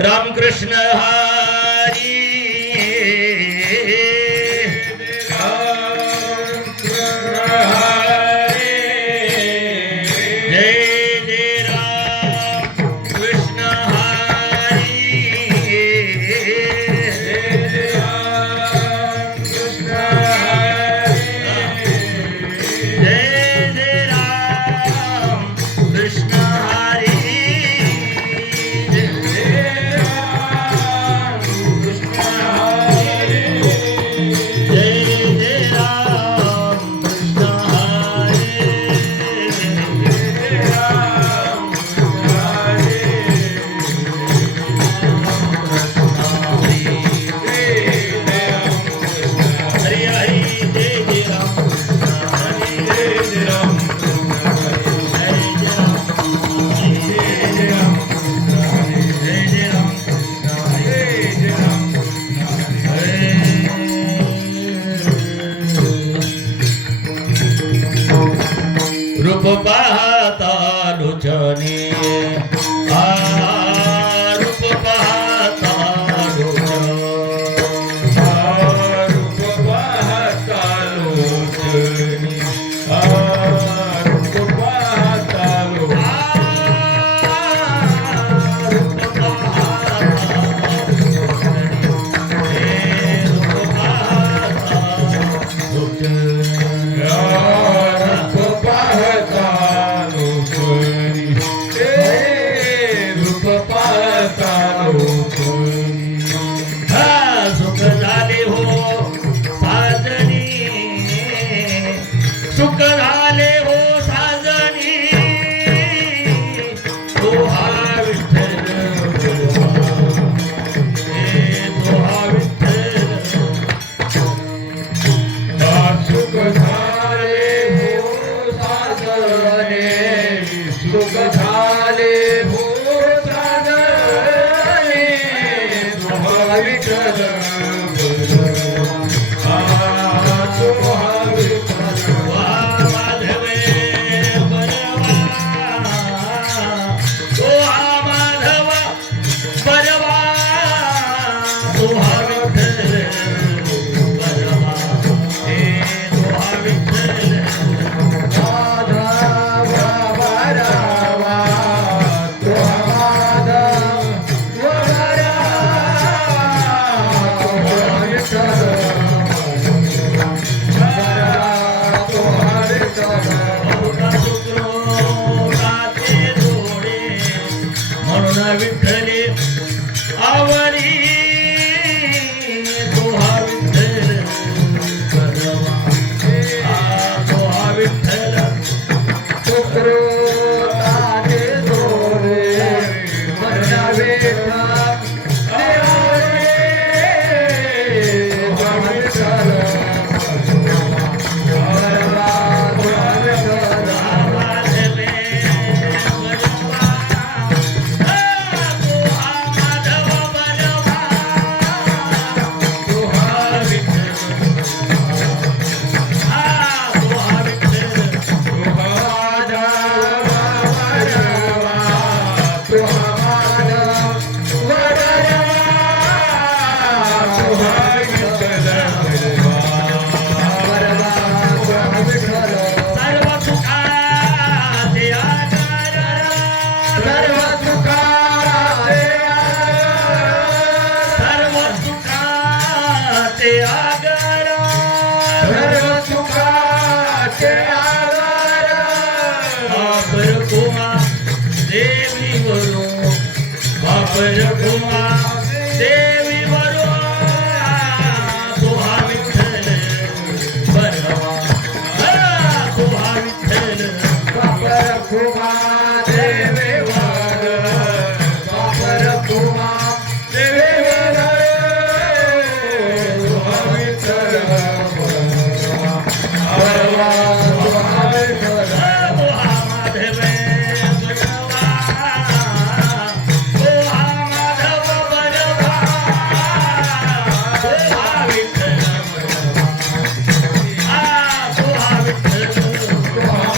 रामकृष्ण हरी रूप पाहता लोचने रूप पाहता रूप पाहता लोचने रूप पाहता सुख झाले हो साजनी सुख झाले हो साजनी तो हा विठ्ठल तो हा विठ्ठल सुख झाले हो साजने सुख झाले हो साजने तुम्हा विठ्ठल विठ्ठले आवरी तुहा विठ्ठल परवा तुहा विठ्ठल सुकृताने दोरे मरना वेठा देवी वरो तुहा विठ्ठल परवा तुहा विठ्ठल परखुमा देवी वर परखुमा देवी वर तुहा विठ्ठल परवा तुहा विठ्ठल तुहा माधव तुहा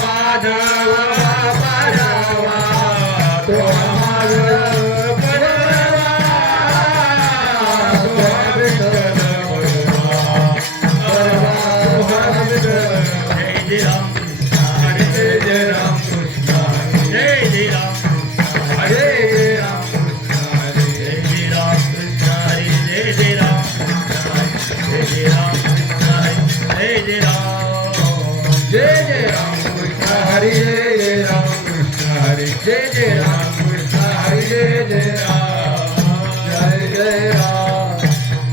हरी जय जय राम कृष्ण हरी जय जय राम कृष्ण हरी जय जय राम जय जय राम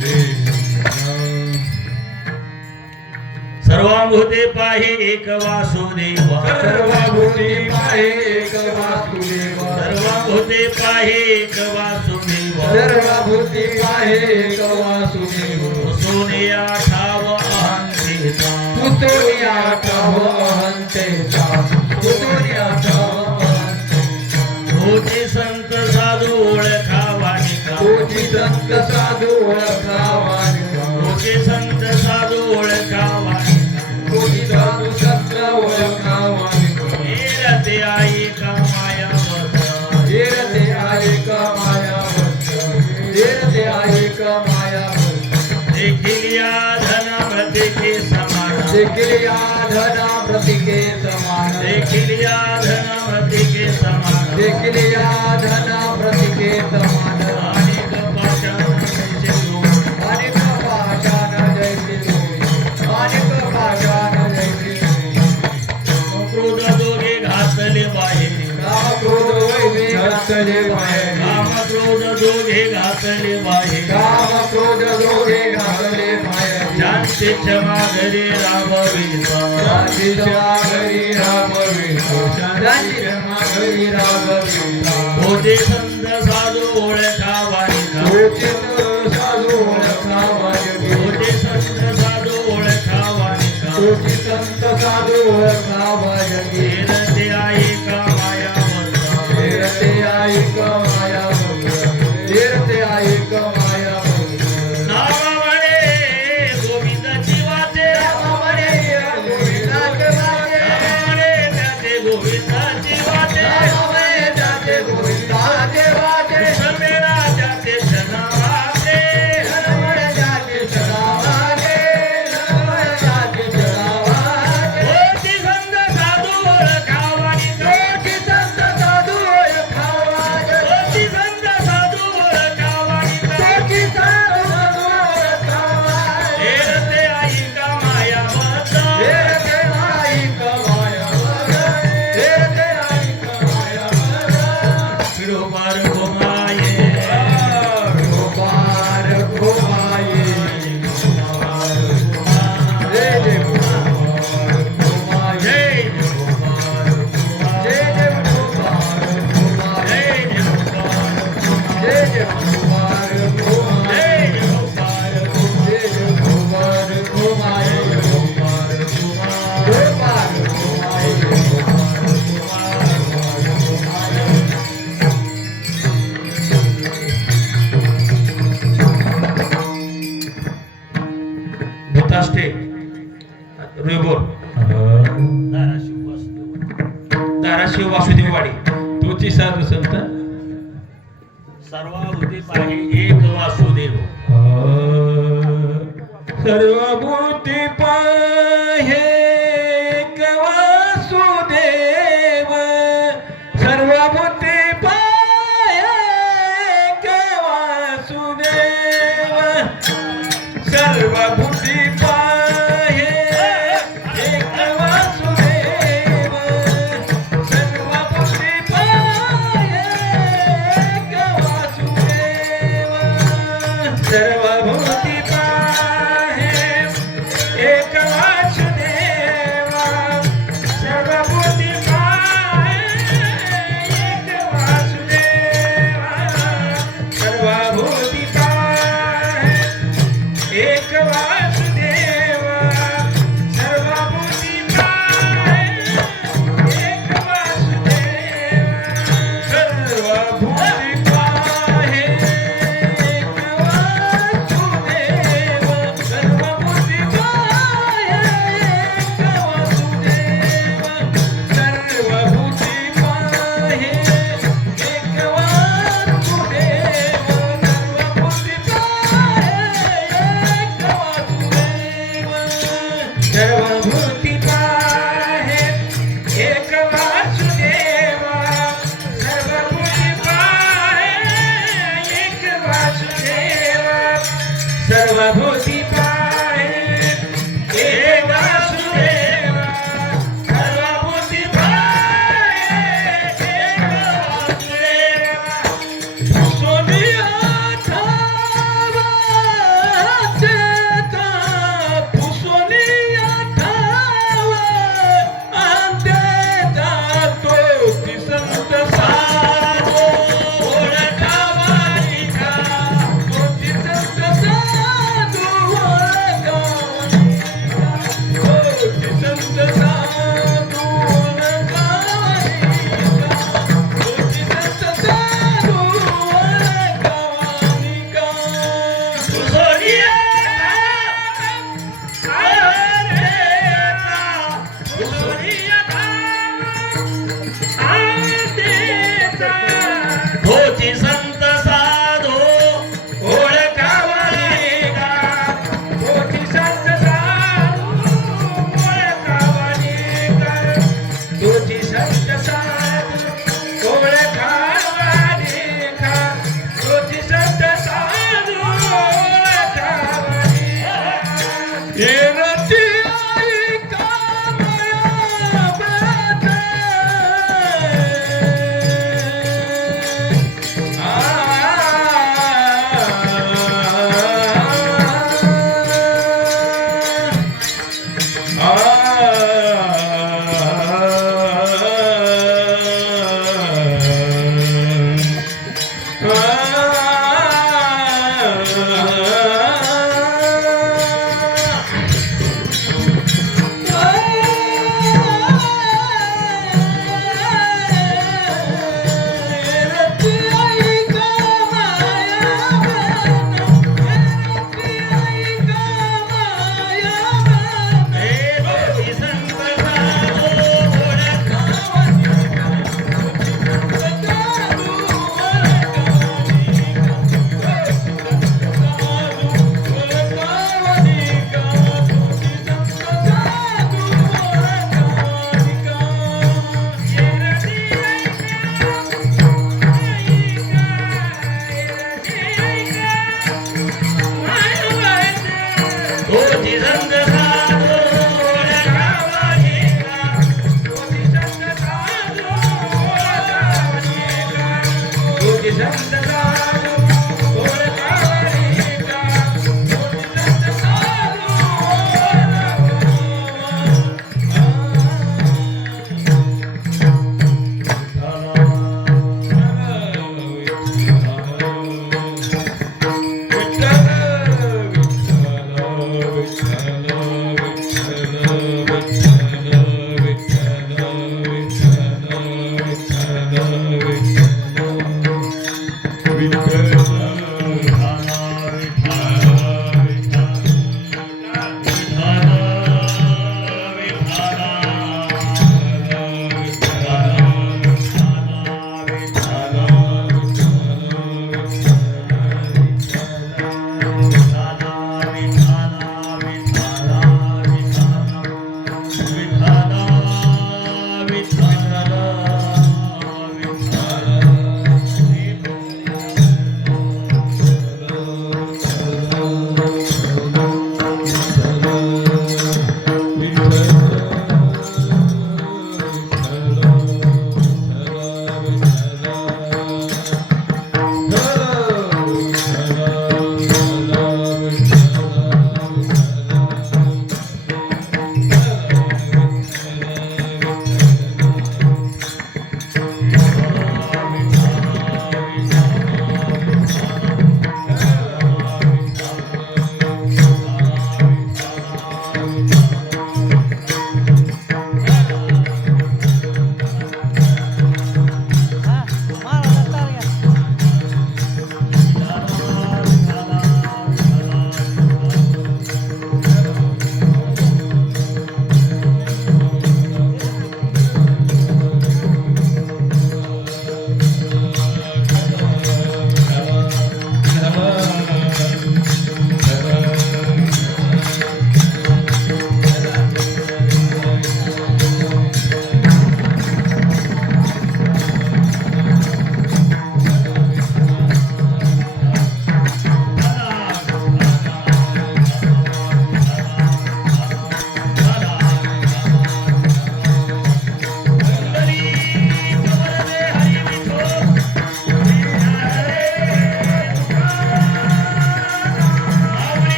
जय राम सर्वभूते पाहि एक वासुदेव सर्वभूते पाहे एक वासुदेव सर्वभूते पाहि एक वासुदेव सर्वभूते पाहे एक वासुदेव सोनिया ठाव अहंतेचा तुतोनिया ठाव अहंतेचा तुतोनिया ठाव अहंतेचा होते संत साधू ओळखावानी का तुझी संत साधू ओळखावानी होते संत साधू ओळखावानी तुझी साधू संत ओळखावानी हेरते आई का माया बद्ध हेरते आहे का माया हेरते आहे का माया देखील या धन प्रतिके समान देखील या धना प्रतिके समान देखील या धन प्रतिके समान देखील या धना प्रतिके समान अनेक पाषाण जैसे लोक अनेक पाषाण जैसे लोक अनेक पाषाण जैसे लोक क्रोध दोघे घातले बाहेर काम क्रोध वैभे घातले बाहेर काम क्रोध दोघे घातले बाहेर काम क्रोध दोघे घातले बाहेर शांती क्षमा घरी राबविता शांती क्षमा घरी राबवितो शांती क्षमा घरी राबवितो होते संत साधू ओळखावानी का तुझे साधू ओळखावानी होते संत साधू ओळखावानी का तुझी संत साधू ओळखावानी हेरते आई का माया बद्ध हेरते आई का माया हेरते आई का माया नाव म्हणे गोविंदाची वाचे म्हणे गोविंदाचे वाचे नाव म्हणे त्याचे गोविंदाची वाचे म्हणे त्याचे गोविंदाचे वाचे समेरा त्याचे क्षणा वाचे म्हणे त्याचे चढावाचे म्हणे त्याचे चढावाचे होती संत साधू ओळखावानी का तुझी संत साधू ओळखावानी होती संत साधू ओळखावानी का तुझी साधू ओळखावानी हेरते आई का माया बद्ध हेरते आई का माया हेरते आई का माया पिढोबार घुमाये गोपार गोमाये जय जय गोपार गोमाये जय जय जय गोपार गोमाये जय जय जय गोपार गोमाये जय गोपाल जय जय गोपार गोमाये गोपार गोमाये भूताष्टे रुईबोर धाराशिव वासुदेववाडी तुझी साधू संत सर्वाभूती पाहि एक वासुदेव सर्वभूती पाहे एक वासुदेव सर्वभूती पाहे एक वासुदेव सर्वभूती पाहे एक वासुदेव सर्वभूती पाहे एक वासुदेव सर्वभूती पाहे एक वासुदेव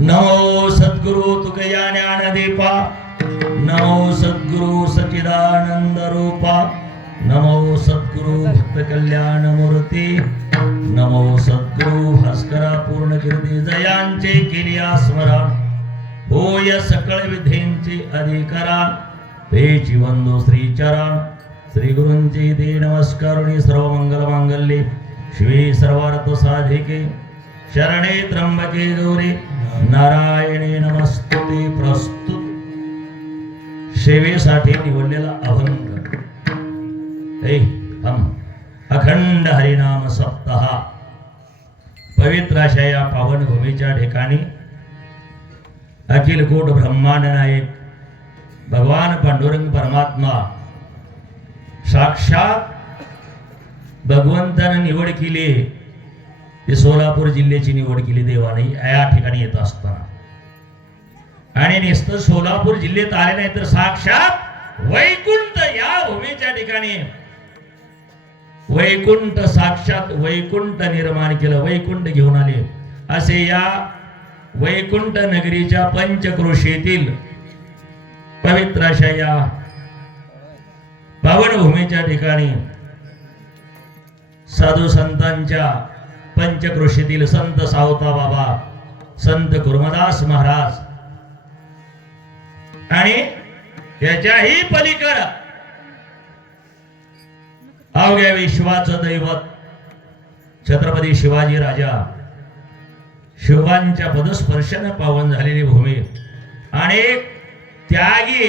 नमो सद्गुरु तुकया ज्ञानदीपा, नमो सद्गुरु सच्चिदानंद रूपा, नमो सद्गुरु भक्त कल्याण मूर्ती, नमो सद्गुरु भास्करा पूर्ण कीर्ती जयांचे केलिया स्मरण होय सकळ विधींची अधिकरण तेची वंदो श्रीचरण श्री गुरूंची दे नमस्कारुणी सर्व मंगल मांगल्ये शिवे सर्वार्थ साधिके शरणे त्र्यंबके गौरी नारायणे नमस्तुते. प्रस्तुत सेवेसाठी निवडलेला अभंग अखंड हरिनाम सप्ताह पवित्र अशा या पावन भूमीच्या ठिकाणी अखिल कोट ब्रह्मांड नायक भगवान पांडुरंग परमात्मा साक्षात भगवंतानं निवड केली. ते सोलापूर जिल्ह्याची निवड केली देवाने या ठिकाणी येत असताना आणि नुसतं सोलापूर जिल्ह्यात आले नाही तर साक्षात वैकुंठ या भूमीच्या ठिकाणी वैकुंठ साक्षात वैकुंठ निर्माण केलं, वैकुंठ घेऊन आले. असे या वैकुंठ नगरीच्या पंचक्रोशीतील पवित्र अशा या पावन भूमीच्या ठिकाणी साधू संतांच्या पंचक्रोशीतील संत सावता बाबा, संत कुर्मदास महाराज आणि याच्याही पलीकड अवघ्या विश्वाचं दैवत छत्रपती शिवाजी राजा शिवांच्या पदस्पर्शाने पावन झालेली भूमी आणि त्यागी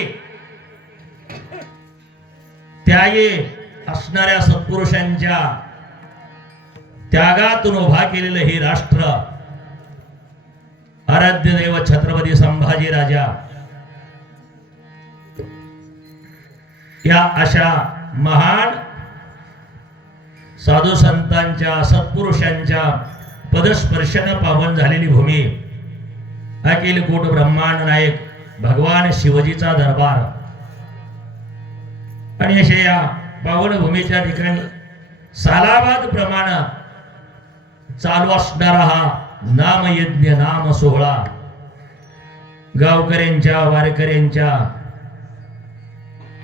असणाऱ्या सत्पुरुषांच्या त्यागातून उभा केलेलं हे राष्ट्र आराध्य दैवत छत्रपती संभाजी राजा या अशा महान साधू संतांच्या सत्पुरुषांच्या पदस्पर्शाने पावन झालेली भूमी अखिल कोट ब्रह्मांड नायक भगवान शिवजीचा दरबार आणि अशा या पावन भूमीच्या ठिकाणी सालाबाद प्रमाणे चालू असणारा हा नामयज्ञ नाम सोहळा गावकऱ्यांच्या वारकऱ्यांच्या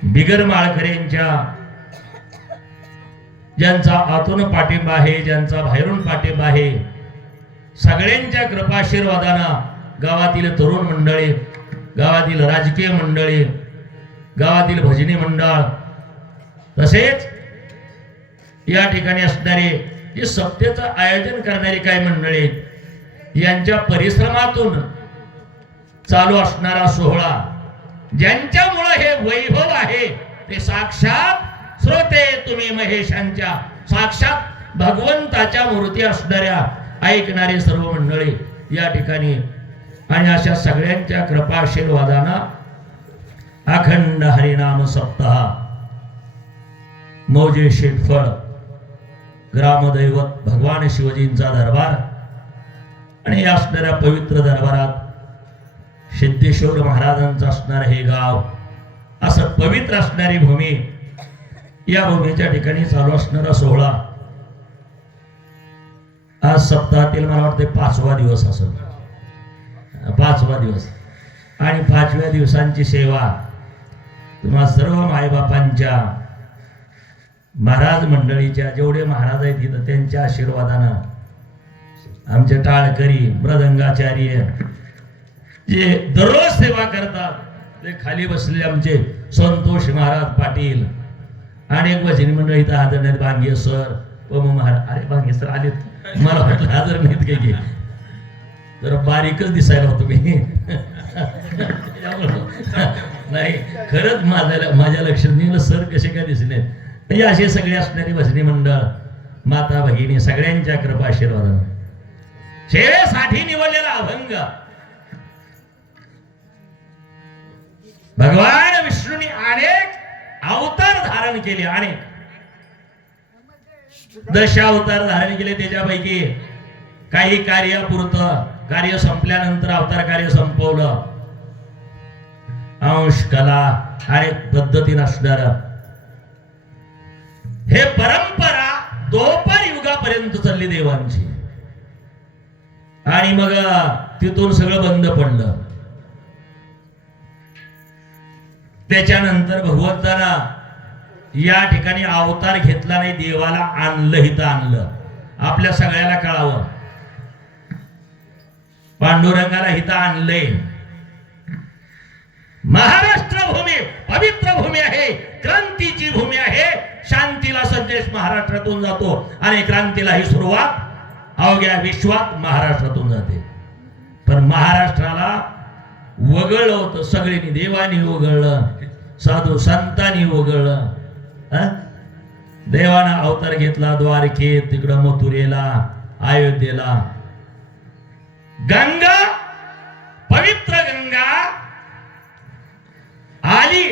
बिगर माळकऱ्यांच्या ज्यांचा आतून पाठिंबा आहे ज्यांचा बाहेरून पाठिंबा आहे सगळ्यांच्या कृपाशीर्वादानं गावातील तरुण मंडळी, गावातील राजकीय मंडळी, गावातील भजनी मंडळ, तसेच या ठिकाणी असणारे जे सप्तेचं आयोजन करणारी काही मंडळी, यांच्या परिश्रमातून चालू असणारा सोहळा, ज्यांच्यामुळे हे वैभव आहे, ते साक्षात श्रोते तुम्ही महेशांच्या, साक्षात भगवंताच्या मूर्ती असणाऱ्या ऐकणारे सर्व मंडळी या ठिकाणी, आणि अशा सगळ्यांच्या कृपा आशीर्वादानं अखंड हरिनाम सप्ताह, मौजे शेटफळ, ग्रामदैवत भगवान शिवजींचा दरबार, आणि या असणाऱ्या पवित्र दरबारात सिद्धेश्वर महाराजांचं असणार हे गाव, असं पवित्र असणारी भूमी, या भूमीच्या ठिकाणी चालू असणारा सोहळा आज सप्ताहातील मला वाटते 5वा दिवस असेल, 5वा दिवस, आणि 5व्या दिवसांची सेवा तुम्हा सर्व मायबापांच्या, महाराज मंडळीच्या, जेवढे महाराज आहेत तिथं त्यांच्या आशीर्वादानं, आमचे टाळकरी मृदंगाचार्य जे दररोज सेवा करतात, ते खाली बसले आमचे संतोष महाराज पाटील, अनेक भजनी मंडळी इथं हजर नाहीत, भांगे सर व महाराज, अरे भांगे सर आले, मला वाटलं हजर नाहीत काही, जरा बारीकच दिसायला होतो मी नाही, खरंच माझ्या लक्षात नाही सर कसे काय दिसले. म्हणजे असे सगळे असणारे भजनी मंडळ, माता भगिनी, सगळ्यांच्या कृपा आशीर्वादानं सेवेसाठी निवडलेला अभंग भगवान विष्णूंनी अनेक अवतार धारण केले, अनेक दशावतार धारण केले. त्याच्यापैकी काही कार्यापुरतं, कार्य संपल्यानंतर अवतार कार्य संपवलं, अंश कला अनेक पद्धतीने असणार हे परंपरा द्वापर युगापर्यंत चालली देवांची, आणि मग तिथून सगळं बंद पडलं. त्याच्यानंतर भगवंताना या ठिकाणी अवतार घेतला नाही, देवाला आणलं, इथं आणलं. आपल्या सगळ्याला कळावं, पांडुरंगाला इथं आणलंय. महाराष्ट्र भूमी पवित्र भूमी आहे, क्रांतीची भूमी आहे. शांतीला संदेश महाराष्ट्रातून जातो, आणि क्रांतीला ही सुरुवात अवघ्या विश्वात महाराष्ट्रातून जाते. पण महाराष्ट्राला वगळलं होतं सगळ्यांनी, देवानी वगळलं, साधू संतांनी वगळलं. देवाना अवतार घेतला द्वारकेत, तिकडं मथुरेला, अयोध्येला. गंगा, पवित्र गंगा आली,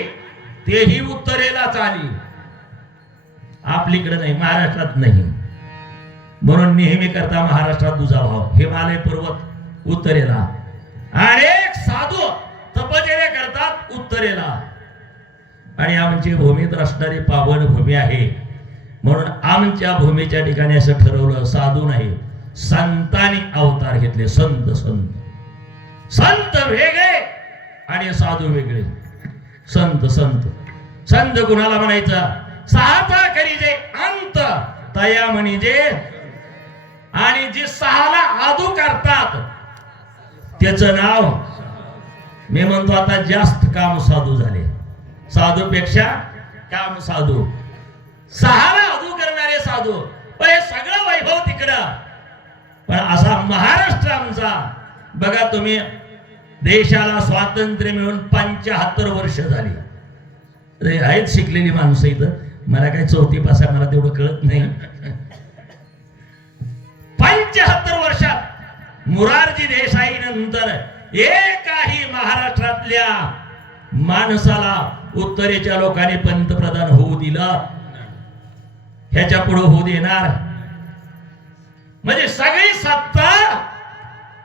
तेही उत्तरेलाच आली, आपलीकडे नाही, महाराष्ट्रात नाही. म्हणून नेहमी करता महाराष्ट्रात दुजाभाव, हिमालय पर्वत उत्तरेला, अनेक साधू तपश्चर्या करतात उत्तरेला. आणि आमची भूमीत असणारी पावन भूमी आहे, म्हणून आमच्या भूमीच्या ठिकाणी असं ठरवलं, साधू नाही संतांनी अवतार घेतले. संत संत संत वेगळे आणि साधू वेगळे. संत संत संत कुणाला म्हणायचा? सहाचा करी जे अंत तया म्हणजे, आणि जे सहाला आदू करतात त्याचं नाव मी म्हणतो आता जास्त काम साधू झाले, साधूपेक्षा काम साधू. सहाला आदू करणारे साधू, पण हे सगळं वैभव तिकडं. पण असा महाराष्ट्र आमचा बघा तुम्ही, देशाला स्वातंत्र्य मिळून 75 वर्ष झाली. आहेत शिकलेली माणसं इथं, मला काही 4थी पास आहे, मला तेवढं कळत नाही. 75 वर्षात मोरारजी देसाई नंतर एकाही महाराष्ट्रातल्या माणसाला उत्तरेच्या लोकांनी पंतप्रधान होऊ दिलं, ह्याच्या पुढे होऊ देणार? म्हणजे सगळी सत्ता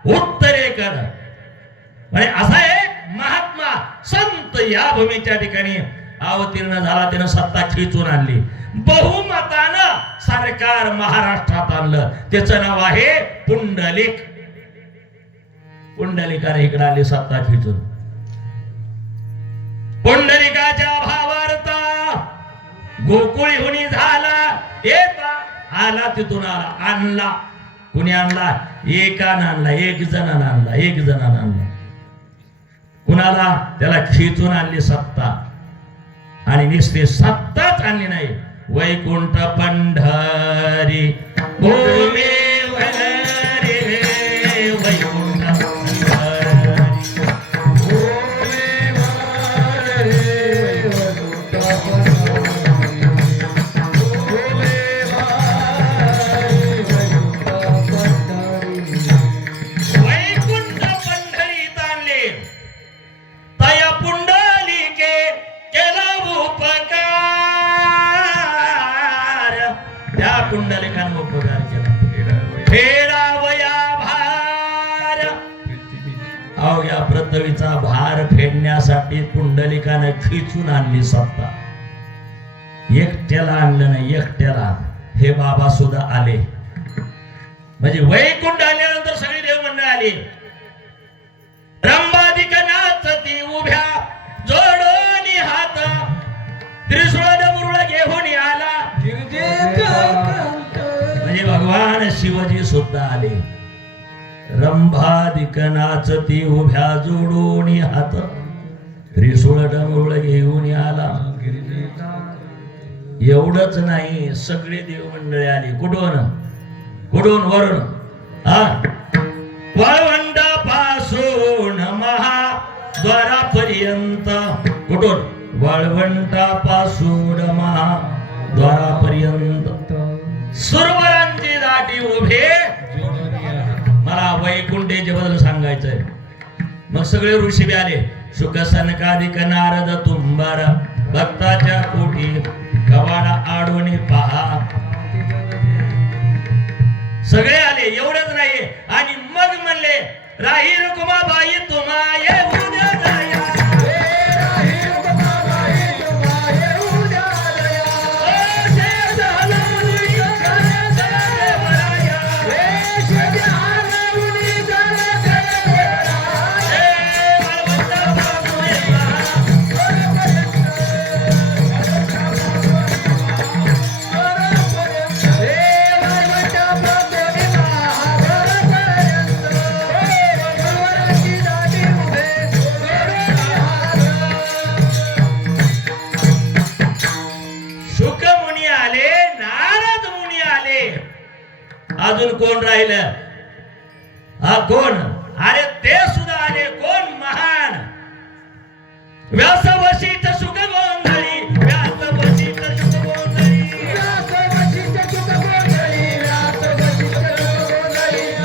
उत्तरेकडे. म्हणजे असा एक महात्मा संत या भूमीच्या ठिकाणी अवतीर्ण झाला, त्यानं सत्ता खेचून आणली, बहुमतानं सरकार महाराष्ट्रात आणलं. त्याचं नाव आहे पुंडलिक. पुंडलिकाने इकडे आली सत्ता खेचून. पुंडलिकाच्या भावार्थ गोकुळीहुनी झाला, येता आला, तिथून आला, आणला कुणी आणला? एकानं आणला, एक जणानं आणला, एक जणानं आणला. कुणाला? त्याला खिचून आणली सत्ता. आणि नुसती सत्ताच आणली नाही, वैकुंठ पंढरी भूमी वगैरे वैकुंठ पुंडलिकानं उपकार केला. फेडावया भार, अवघ्या पृथ्वीचा भार फेडण्यासाठी पुंडलिकानं खिचून आणली सत्ता. एकट्याला आणलं नाही, एकट्याला. हे बाबा सुद्धा आले. म्हणजे वैकुंठ आल्यानंतर सगळी देवमंडळ आली. रंभादिक नाचती उभ्या जोडोनी हात, त्रिशूळ मुरुळ घेऊन आला. म्हणजे भगवान शिवजी सुद्धा आले. रंभादिक नाचती उभ्या जोडून हात, त्रिशूळ डमरुळ घेऊन आला. एवढंच नाही, सगळे देवमंडळी आली. कुठून? कुठून? वरून. वाळवंटापासून महाद्वारापर्यंत. कुठून? वाळवंटापासून महाद्वारापर्यंत सुरवरांची दाटी उभे. मला वैकुंठेचे बद्दल सांगायचंय. मग सगळे ऋषी बी आले. शुक सनकादिक नारद तुंबार, भक्ताच्या कोठी कवाडा आडोनी पहा. सगळे आले. एवढंच नाही, आणि मग म्हणले, राही रुक्माबाई तुम्हा येऊ द्या दया. अजून कोण राहिलं? कोण? अरे ते सुद्धा आले. कोण? महान व्यास वशिष्ठ शुक गोंधळी, व्यास वशिष्ठ शुक गोंधळी,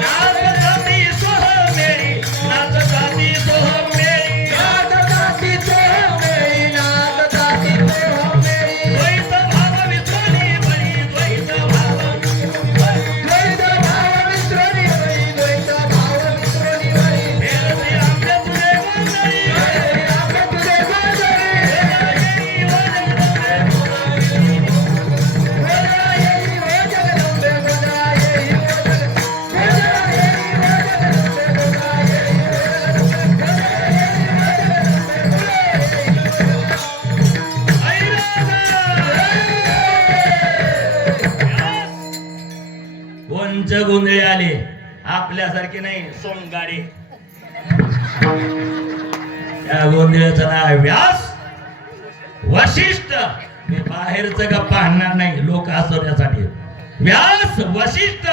नाचताती सोहमेळी, नाचताती सोहमेळी, द्वैत भाव विसरली बळी, द्वैत भाव गोंधळे आले. आपल्यासारखे नाही, सोंगाडे. त्या गोंधळाचं नाव व्यास वशिष्ठ. मी बाहेरच गप्पा आणणार नाही लोक हसवण्यासाठी. व्यास वशिष्ठ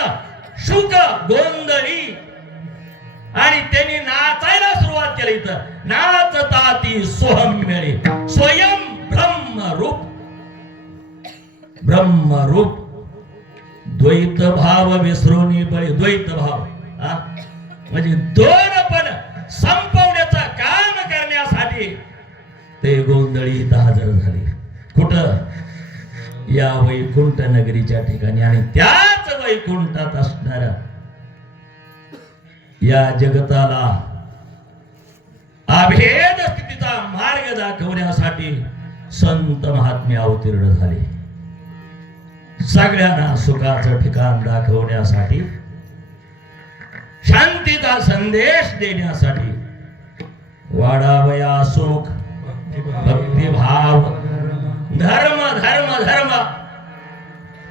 शुक गोंधळी. आणि त्यांनी नाचायला सुरुवात केली. इथं नाचताती सोहमेळी, स्वयं ब्रह्मरूप. ब्रह्मरूप. द्वैत भाव विसरून बळी. द्वैत भाव म्हणजे दोन पण संपवण्याचं काम करण्यासाठी ते गोंधळी इथं हजर झाले. कुठं? या वैकुंठ नगरीच्या ठिकाणी. आणि त्याच वैकुंठात असणाऱ्या या जगताला अभेद स्थितीचा मार्ग दाखवण्यासाठी संत महात्मे अवतीर्ण झाले. सगळ्यांना सुखाचं ठिकाण दाखवण्यासाठी, शांतीचा संदेश देण्यासाठी. वाढावया सुख भक्तिभाव. धर्म धर्म धर्म.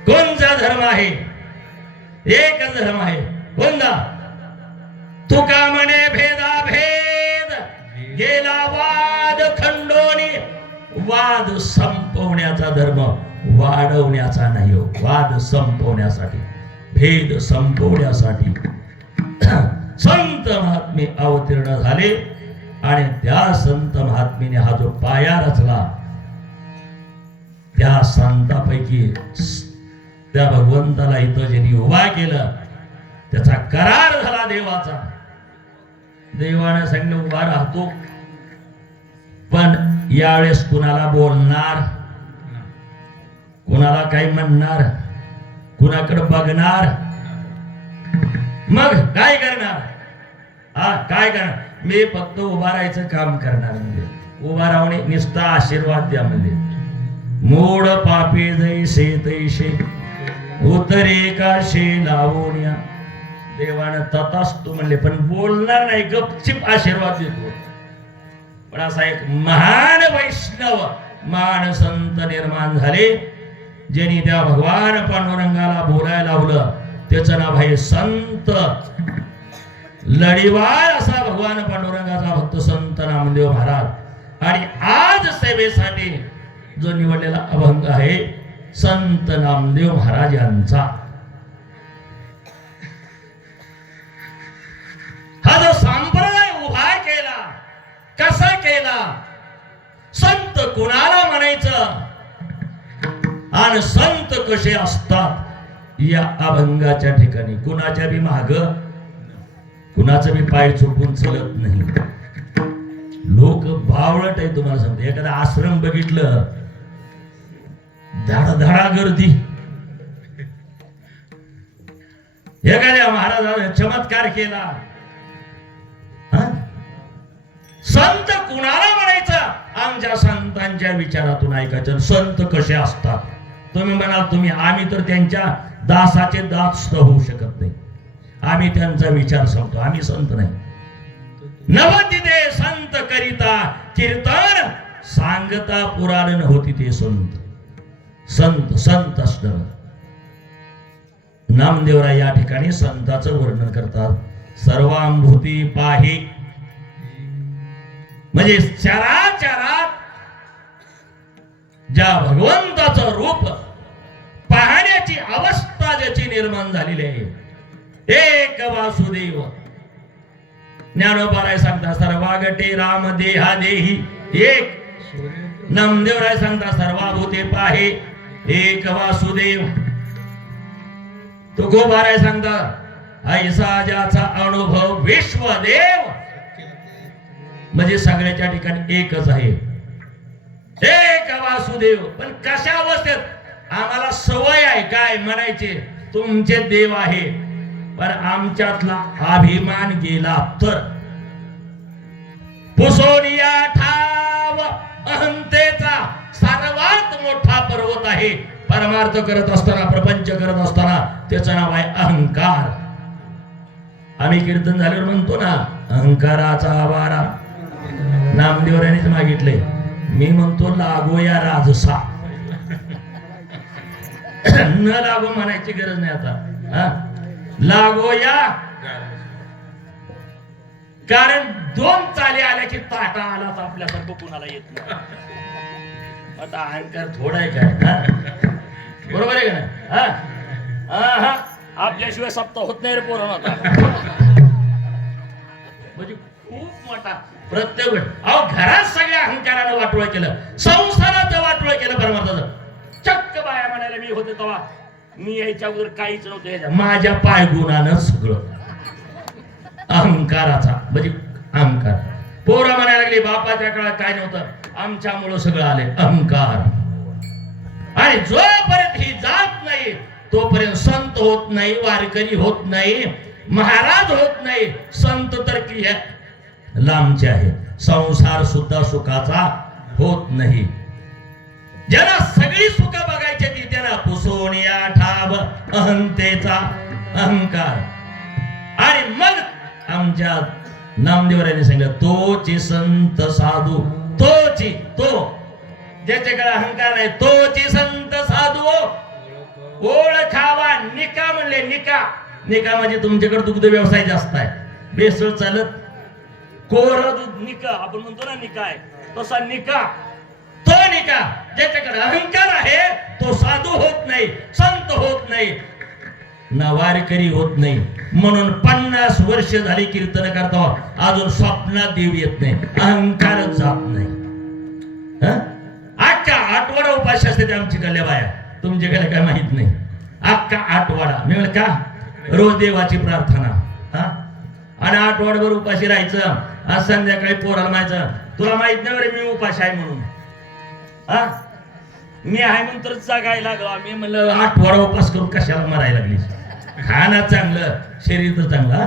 कोणचा धर्म आहे? एकच धर्म आहे. गोंदा तुका म्हणे भेदा भेद गेला वाद खंडोनी. वाद संपवण्याचा धर्म वाढवण्याचा नाही हो. वाद संपवण्यासाठी, भेद संपवण्यासाठी संत महात्मे अवतीर्ण झाले. आणि त्या संत महात्मेने हा जो पाया रचला, त्या संतापैकी त्या भगवंताला इथं ज्यांनी उभा केलं त्याचा करार झाला देवाचा. देवाने सांगितलं उभा राहतो, पण यावेळेस कुणाला बोलणार, कुणाला काही म्हणणार, कुणाकडे बघणार, मग काय करणार? काय करणार? मी फक्त उभा राहायचं काम करणार. म्हणजे उभा राहणे निस्ता आशीर्वाद द्या. म्हणजे मोड पापे जैसे तैसे उतरे काशे लावण्या. देवानं तथास्तु म्हणले, पण बोलणार नाही, गपचिप आशीर्वाद देतो. पण असा एक महान वैष्णव, महान संत निर्माण झाले, ज्यांनी त्या भगवान पांडुरंगाला बोलायला लावलं. त्याचं नाव आहे संत लढीवार असा भगवान पांडुरंगाचा भक्त संत नामदेव महाराज. आणि आज सेवेसाठी जो निवडलेला अभंग आहे संत नामदेव महाराज यांचा. हा जो संप्रदाय उभा केला, कसा केला, संत कुणाला म्हणायचं आणि संत कसे असतात, या अभंगाच्या ठिकाणी कुणाच्या बी माग कुणाचं बी पाय चुकून चलत नाही. लोक बावळट आहे. तुम्हाला सांगतो, एखादा आश्रम बघितलं, धडा गर्दी. एखाद्या महाराजाने चमत्कार केला. संत कुणाला म्हणायचं? आमच्या संतांच्या विचारातून ऐकायचं. संत कसे असतात? तुम्ही म्हणाल तुम्ही, आम्ही तर त्यांच्या दासाचे दास सुद्धा होऊ शकत नाही. आम्ही त्यांचा विचार सांगतो, आम्ही संत नाही. नव्हती ते संत करिता कीर्तन, सांगता पुराण होती ते संत. संत संत असणार. नामदेवराय या ठिकाणी संताचं वर्णन करतात. सर्वांभूती पाही, म्हणजे चराचरात ज्या भगवंताचं रूप पाहण्याची अवस्था ज्याची निर्माण झालेली आहे. एक वासुदेव. ज्ञानोबाराय सांगता सर्वागटे राम देहा देही एक. नामदेवराय सांगता सर्वाभूते पाहे एक वासुदेव. तुकोबाराय सांगता ऐसा ज्याचा अनुभव विश्वदेव. म्हणजे सगळ्याच्या ठिकाणी एकच आहे, एक वासुदेव. पण कशा अवस्थेत? आम्हाला सवय आहे काय म्हणायचे, तुमचे देव आहे, पण आमच्यातला अभिमान गेला तर पुसोनिया ठाव अहंतेचा सर्वात मोठा पर्वत आहे. परमार्थ करत असताना, प्रपंच करत असताना त्याचं नाव आहे अहंकार. आम्ही कीर्तन झाल्यावर म्हणतो ना, अहंकाराचा आवारा. नामदेवरांनीच मागितले. मी म्हणतो लागो या राजसा. न लागो म्हणायची गरज नाही आता. लागो या, कारण दोन चाली आल्या की ताटा आला तर आपल्यासारखं कुणाला येत नाही. आता अहंकार थोडा आहे काय? बरोबर आहे का नाही? आपल्याशिवाय सप्ताह होत नाही रे पोरांना. आता म्हणजे खूप मोठा प्रत्येक घरात सगळ्या अहंकारानं वाटोळ केलं, संसाराचं वाटोळ केलं, परमार्थाचं. चक्क बाया म्हणायला मी होते तेव्हा, मी यायच्या अगोदर काहीच नव्हतं, माझ्या पायगुणानं सगळं. अहंकाराचा म्हणजे अहंकार. पोरं म्हणायला लागली बापाच्या काळात काय नव्हतं, आमच्यामुळं सगळं आले. अहंकार. आणि जोपर्यंत ही जात नाही तोपर्यंत संत होत नाही, वारकरी होत नाही, महाराज होत नाही. संत तर की लांबचे आहे. संसार सुद्धा सुखाचा होत नाही. ज्याला सगळी सुख बघायची ती त्याला पुसोनिया ठाव अहंतेचा अहंकार. आणि मग आमच्या नामदेवरायांनी सांगितलं, तोची संत साधू. तोची, तो ज्याच्याकडे अहंकार नाही, तोची संत साधू ओळखावा. निका म्हणले, निका निका म्हणजे तुमच्याकडे दुग्ध व्यवसाय जास्त आहे, भेसळ चालत, कोरं दूध निका आपण म्हणतो ना निका आहे, तसा निका, तो निका ज्याच्याकडे अहंकार आहे तो साधू होत नाही, संत होत नाही, नवारकरी होत नाही. म्हणून 50 वर्ष झाली कीर्तन करतो, अजून स्वप्नात देव येत नाही, अहंकारच जात नाही. अख्खा आठवडा उपाशी असते ते आमची कल्या बाया, तुमच्याकडे काय माहित नाही. अख्खा आठवडा मी म्हणलं का, रोज देवाची प्रार्थना, आणि आठवडाभर उपाशी राहायचं. आज संध्याकाळी पोराला म्हणायचं तुला माहित नाही बरे मी उपाशी आहे म्हणून, मी आहे म्हणून तर जागायला लागलो. आम्ही म्हणलं आठवडा उपास करून कशाला मरायला लागली, खाणं चांगलं शरीर तर चांगलं,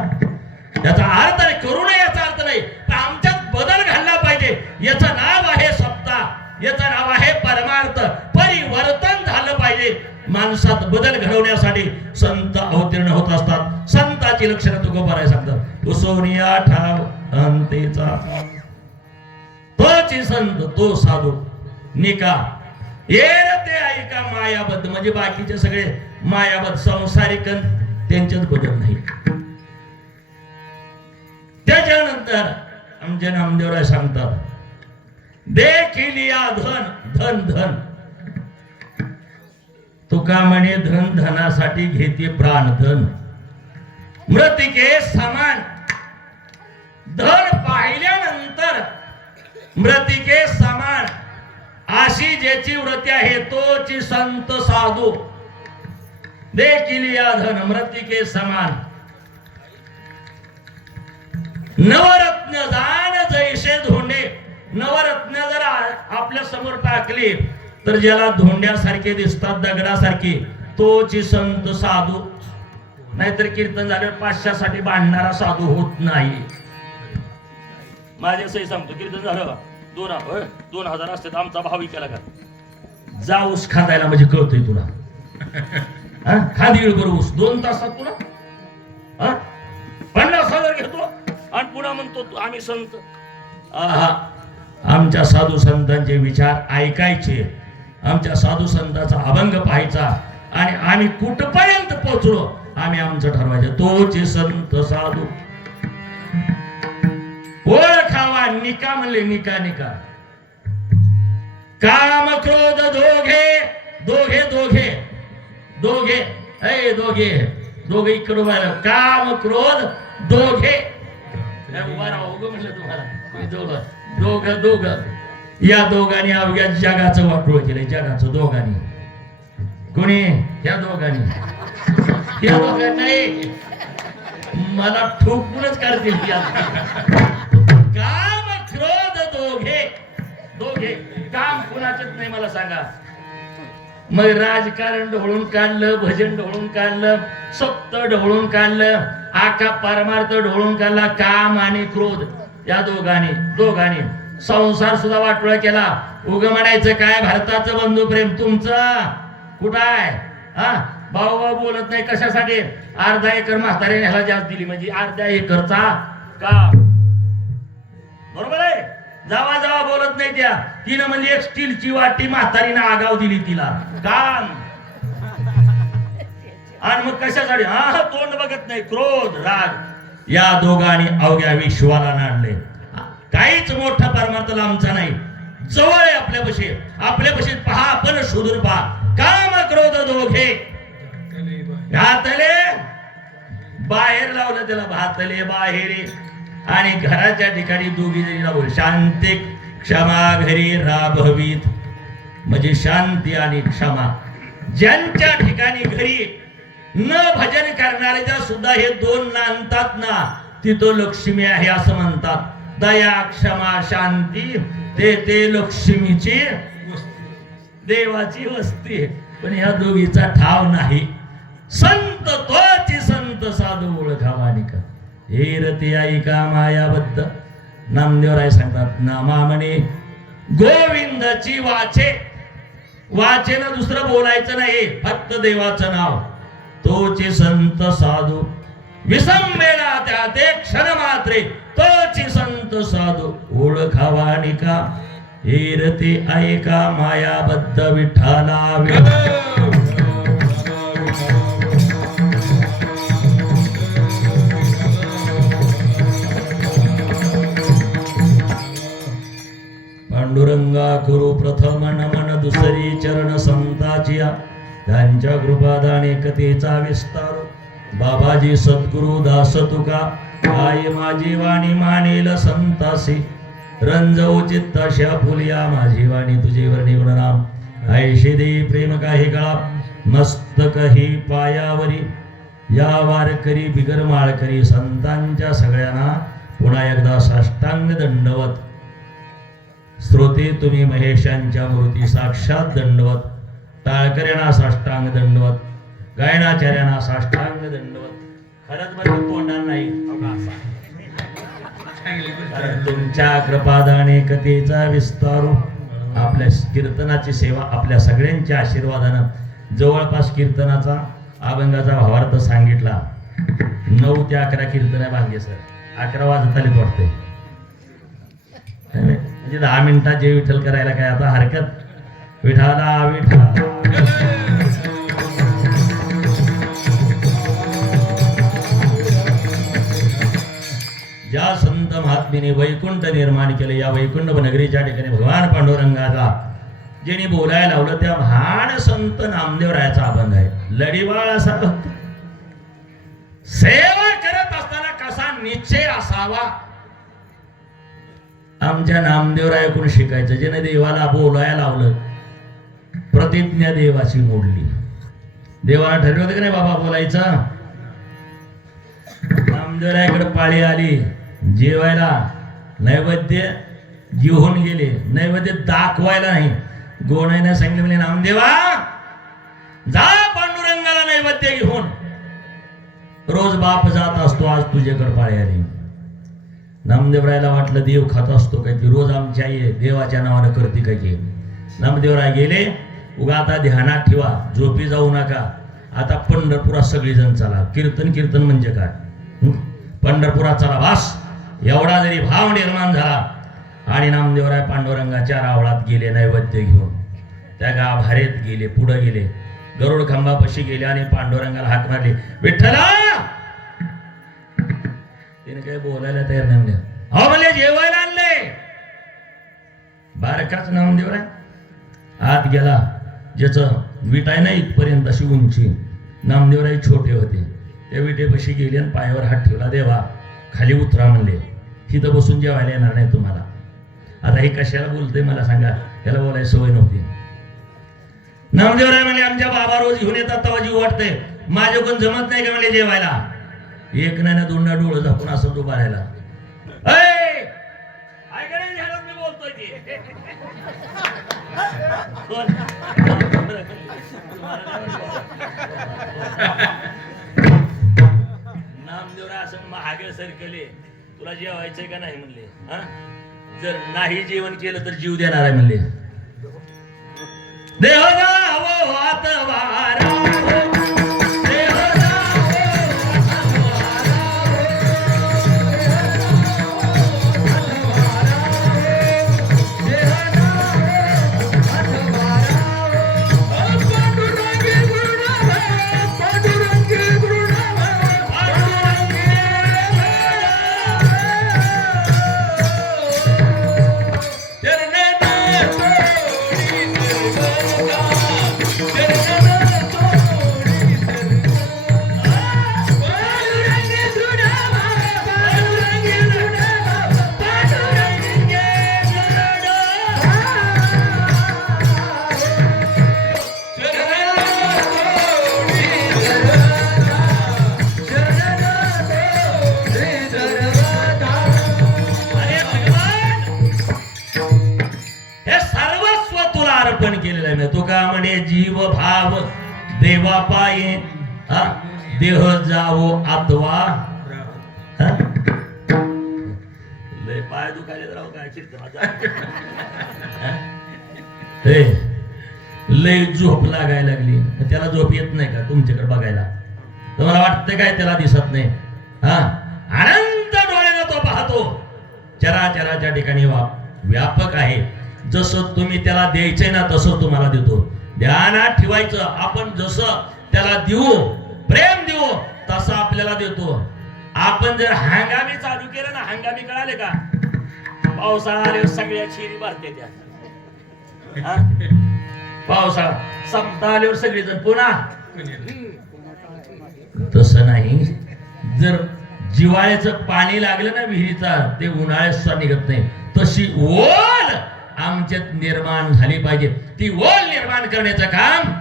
याचा अर्थ नाही करू नये याचा अर्थ नाही, पण आमच्यात बदल घडला पाहिजे. याचं नाव आहे सत्ता, याचं नाव आहे परमार्थ, परिवर्तन झालं पाहिजे. माणसात बदल घडवण्यासाठी संत अवतीर्ण होत असतात. संताची लक्षणं तुकोबाराय सांगतात, उसोनिया ठाव अंतेचा, तोची संत तो साधू निका येर ते ऐका मायाबद्ध, म्हणजे बाकीचे सगळे मायाबद्ध संसारिक त्यांच्यात बदल नाही. त्याच्यानंतर आमचे नामदेवराय सांगतात, देखिलिया धन धन धन, तुका म्हणे धन धनासाठी घेते प्राण धन, मृतिके समान. धन पाहिल्यानंतर मृतिके समान अशी ज्याची वृत्ती आहे तोची संत साधू. देखिलिया धन मृतिके समान, नवरत्न दान जैसे धोंडे. नवरत्न जर आपल्या समोर टाकली तर ज्याला धोंड्यासारखे दिसतात, दगडासारखे, तोची संत साधू. नाहीतर कीर्तन झाल्यावर 500साठी भांडणारा साधू होत नाही. माझ्या सही सांगतो, कीर्तन झालं 2000 असतात, आमचा भाव केला का जाऊस खांदायला म्हणजे कळतोय तुला, खांदी बरोबर ऊस 2 तासात तुला 50,000 घेतो आणि पुन्हा म्हणतो आम्ही संत. आमच्या साधू संतांचे विचार ऐकायचे, आमच्या साधू संतांचा अभंग पाहायचा, आणि आम्ही कुठपर्यंत पोहोचलो आम्ही आमचं ठरवायचं. तोचे संत साधू ओळखावा. निका म्हणले निका निका, काम क्रोध दोघे दोघे दोघे दोघे दोघे दोघे इकडे काम क्रोध दोघे उभा राहा म्हणलं तुम्हाला, दोघ दोघ या दोघांनी अवघ्या जगाचं वाटोळ केलंय, जगाचं दोघांनी. कोणी? या दोघांनी, या दोघांनी मला ठोकूनच काढतील. काम क्रोध दोघे दोघे, काम कुणाचेच नाही मला सांगा. मग राजकारण ढवळून काढलं, भजन ढवळून काढलं, सत्य ढवळून काढलं, आका परमार्थ ढवळून काढला. काम आणि क्रोध या दोघांनी संसार सुद्धा वाटोळा केला. उग म्हणायचं काय, भारताचं बंधू प्रेम तुमचं कुठं आहे? भाऊ भाऊ बोलत नाही कशासाठी? अर्धा एकर म्हातारे ह्याला जास्त दिली म्हणजे अर्ध्या एकरचा का, बरोबर आहे? जावा जावा बोलत नाही त्या. तिनं म्हणजे एक स्टीलची वाटी म्हातारीनं आगाव दिली तिला, काम. आणि मग कशासाठी? तोंड बघत नाही, क्रोध राग या दोघांनी अवघ्या विश्वाला नाडले. काहीच मोठा परमार्थ लांबचा नाही, जवळ आहे आपल्यापाशी पहा, आपण शोधून पहा. काम क्रोध दोघे घातले, बाहेर लावलं त्याला, भातले बाहेर. आणि घराच्या ठिकाणी दोघी जणी लावले. शांती क्षमा घरी राभवीत, म्हणजे शांती आणि क्षमा. ज्यांच्या ठिकाणी घरी न भजन करणाऱ्या सुद्धा हे 2 नांदतात ना, तिथं लक्ष्मी आहे असं म्हणतात. दया क्षमा शांती ते लक्ष्मीची देवाची वस्ती. पण ह्या दोघीचा ठाव नाही. संत तोची संत साधू ओळखावा निका, हे रती ऐका मायाबद्ध. नामदेवराय सांगतात, नामा म्हणे गोविंदाची वाचे. वाचेनं दुसरं बोलायचं नाही, फक्त देवाचं नाव. तोचे संत साधू विसंबेला त्या ते क्षण मात्रे, तोची संत साधू ओळखावा निका. हे रती ऐका मायाबद्ध विठ्ठला. पांडुरंगा करू प्रथम नमन दुसरी चरण संताची त्यांच्या कृपादान एकतेचा विस्तार बाबाजी सद्गुरु दास तुका आई माझी वाणी मानेल संतासी रंजवू चित्ताशा फुलिया माझी वाणी तुझे वर्णी गुणनाम ऐशे दे प्रेम काही कळा मस्तक ही पायावरी या वारकरी बिगर माळकरी संतांच्या सगळ्यांना पुन्हा एकदा साष्टांग दंडवत श्रोते तुम्ही महेशांच्या मूर्ती साक्षात दंडवत टाळकऱ्यांना साष्टांग दंडवत गायनाचार्यांना साष्टांग दंडवत खरंच बरं तोंडात नाही कारण तुमच्या कृपादाने कथेचा विस्तारू आपल्या कीर्तनाची सेवा आपल्या सगळ्यांच्या आशीर्वादानं जवळपास कीर्तनाचा अभंगाचा भावार्थ सांगितला 9 ते 11 कीर्तन आहे भांगे सर 11 वाजत आलीत वाटते म्हणजे 10 मिनिटात जे विठ्ठल करायला काय आता हरकत विठाला विठा ज्या संत महात्मेने वैकुंठ निर्माण केले या वैकुंठ नगरीच्या ठिकाणी भगवान पांडुरंगाला ज्यांनी बोलायला लावलं त्या महान संत नामदेवरायाचा अभंग आहे लढीवाळ असा सेवा करत असताना कसा निश्चय असावा आमच्या नामदेवरायाकडून शिकायचं ज्याने देवाला बोलायला लावलं प्रतिज्ञा देवाची मोडली देवाला ठरवलं होतं की नाही बाबा बोलायचं नामदेवरायाकडे पाळी आली जेवायला नैवेद्य घेऊन गेले नैवेद्य दाखवायला नाही गोणाईने सांगितले म्हणजे नामदेवा जा पांडुरंगाला नैवेद्य घेऊन रोज बाप जात असतो आज तुझ्याकडे पाळी आली नामदेवरायाला वाटलं देव खात असतो काय की रोज आमची आई देवाच्या नावानं करते काय की नामदेवराय गेले उगा आता ध्यानात ठेवा झोपी जाऊ नका आता पंढरपुरात सगळीजण चला कीर्तन म्हणजे काय पंढरपुरात चला वास एवढा जरी भाव निर्माण झाला आणि नामदेवराय पांडुरंगाच्या रावळात गेले नैवेद्य घेऊन त्या गाभारेत गेले पुढे गेले गरुड खांबापाशी गेले आणि पांडुरंगाला हाक मारली विठ्ठला तिने काही बोलायला तयार नाही म्हणजे हो मला जेवायला आणले बारकाच नामदेवराय आत गेला ज्याचं विटाय नाही इथपर्यंत अशी उंची नामदेवराय छोटे होते त्या विटेपाशी गेले आणि पायावर हात ठेवला देवा खाली उतरा म्हणले तिथं बसून जेवायला येणार नाही तुम्हाला आता हे कशाला बोलतोय मला सांगा याला बोलायची सवय नव्हती नामदेवराय म्हणले आमच्या बाबा रोज घेऊन येतात तेव्हा जीव वाटतंय माझ्याकडून जमत नाही का म्हणले जेवायला एक नाही ना दोनदा डोळं झाकून असं उभा राहिला मी बोलतोय ते नामदेवराय असं महागे सरकले तुला जेवायचंय का नाही म्हणले हा जर नाही जेवण केलं तर जीव देणार आहे म्हणले देव जावो आतवारा जीव भाव देवा पाये देह जावो आत्वा लय पाय दुखायले राव काय लय झोप लागायला लागली त्याला झोप येत नाही का तुमच्याकडे बघायला तुम्हाला वाटतं काय त्याला दिसत नाही हा अनंत डोळ्याने तो पाहतो चराचराच्या ठिकाणी व्यापक आहे जसं तुम्ही त्याला द्यायचंय ना तसं तुम्हाला देतो ध्यानात ठेवायचं आपण जसं त्याला देऊ प्रेम देऊ तसं आपल्याला देतो आपण जर हंगामी चालू केलं ना हंगामी कळाले का पावसाळा आल्यावर सगळ्या शिरी भरते त्या हा? पावसाळा संपता आल्यावर सगळेजण पुन्हा तसं नाही. जर जिवाळ्याचं पाणी लागलं ना विहिरीचा ते उन्हाळ्यात सुद्धा निघत नाही. तशी ओल आमच्यात निर्माण झाली पाहिजे. ती ओल निर्माण करण्याचं काम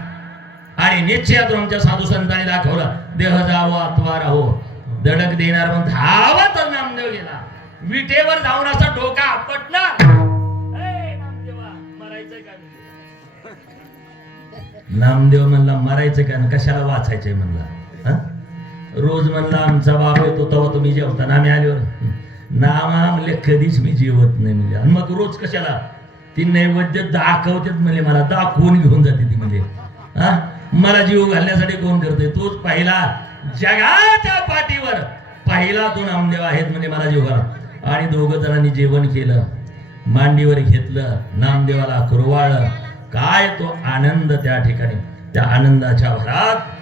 आणि निश्चयात आमच्या साधू संतांनी दाखवलं. देह जावो अथवा राहो दडक देणार म्हणून धावत नामदेव गेला. विटेवर जाऊन असा डोका आपटला. नामदेवा मरायचंय का? नामदेव म्हणला मरायचं का ना कशाला वाचायचंय म्हणला. रोज म्हणला आमचा बाप येतो तेव्हा तुम्ही जेवता ना. आम्ही आल्यावर नामा म्हणले कधीच मी जेवत नाही म्हणजे. आणि मग रोज कशाला ती नैवेद्य दाखवतेच म्हणजे मला दाखवून घेऊन जाते ती म्हणजे. हा मला जीव घालण्यासाठी कोण करते? तोच पहिला जगाच्या पाठीवर पहिला तो नामदेव आहेत म्हणजे मला जीव घाला. आणि दोघं जणांनी जेवण केलं, मांडीवर घेतलं, नामदेवाला कुरवाळलं. काय तो आनंद त्या ठिकाणी. त्या आनंदाच्या भरात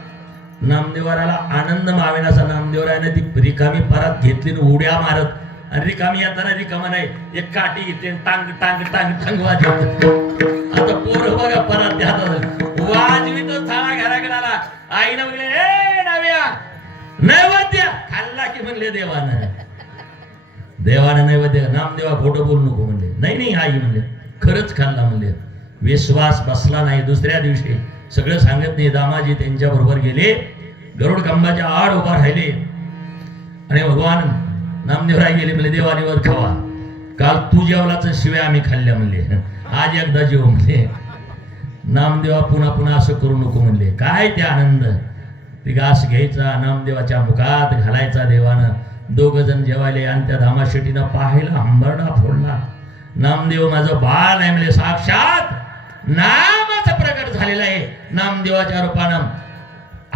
नामदेवाला आनंद मावेनाचा नामदेवरायाने ती रिकामी परत घेतली उड्या मारत. आणि रिकामी येताना रिकामा नाही एक काठी घेतली टांग टांग टांग टांग वाजवत. आता पोर बघा परत द्यात वाजवीत थाळा घराकडे आला. आईनं म्हणले ए नव्या नैवेद्य खाल्ला की म्हणले देवानं. देवानं नैवेद्य. नामदेवा खोटं बोलू नको म्हणले. नाही नाही आई म्हणले खरंच खाल्ला म्हणले. विश्वास बसला नाही. दुसऱ्या दिवशी सगळं सांगत नाही दामाजी त्यांच्या बरोबर गेले. गरुड कंबाच्या आड उभा राहिले आणि भगवान नामदेवराय गेले म्हणले देवा निवद खावा. काल तू जेवलाच शिव्या आम्ही खाल्ल्या म्हणले. आज एकदा जेव म्हणले. नामदेवा पुन्हा पुन्हा असं करू नको म्हणले. काय ते आनंद. ती घास घ्यायचा नामदेवाच्या मुखात घालायचा देवानं. दोघ जण जेवायले आणि त्या धामाशेटीनं पाहायला हंबरडा फोडला. नामदेव माझं बाळ आहे म्हणजे साक्षात नामच प्रकट झालेला आहे. नामदेवाच्या रूपानं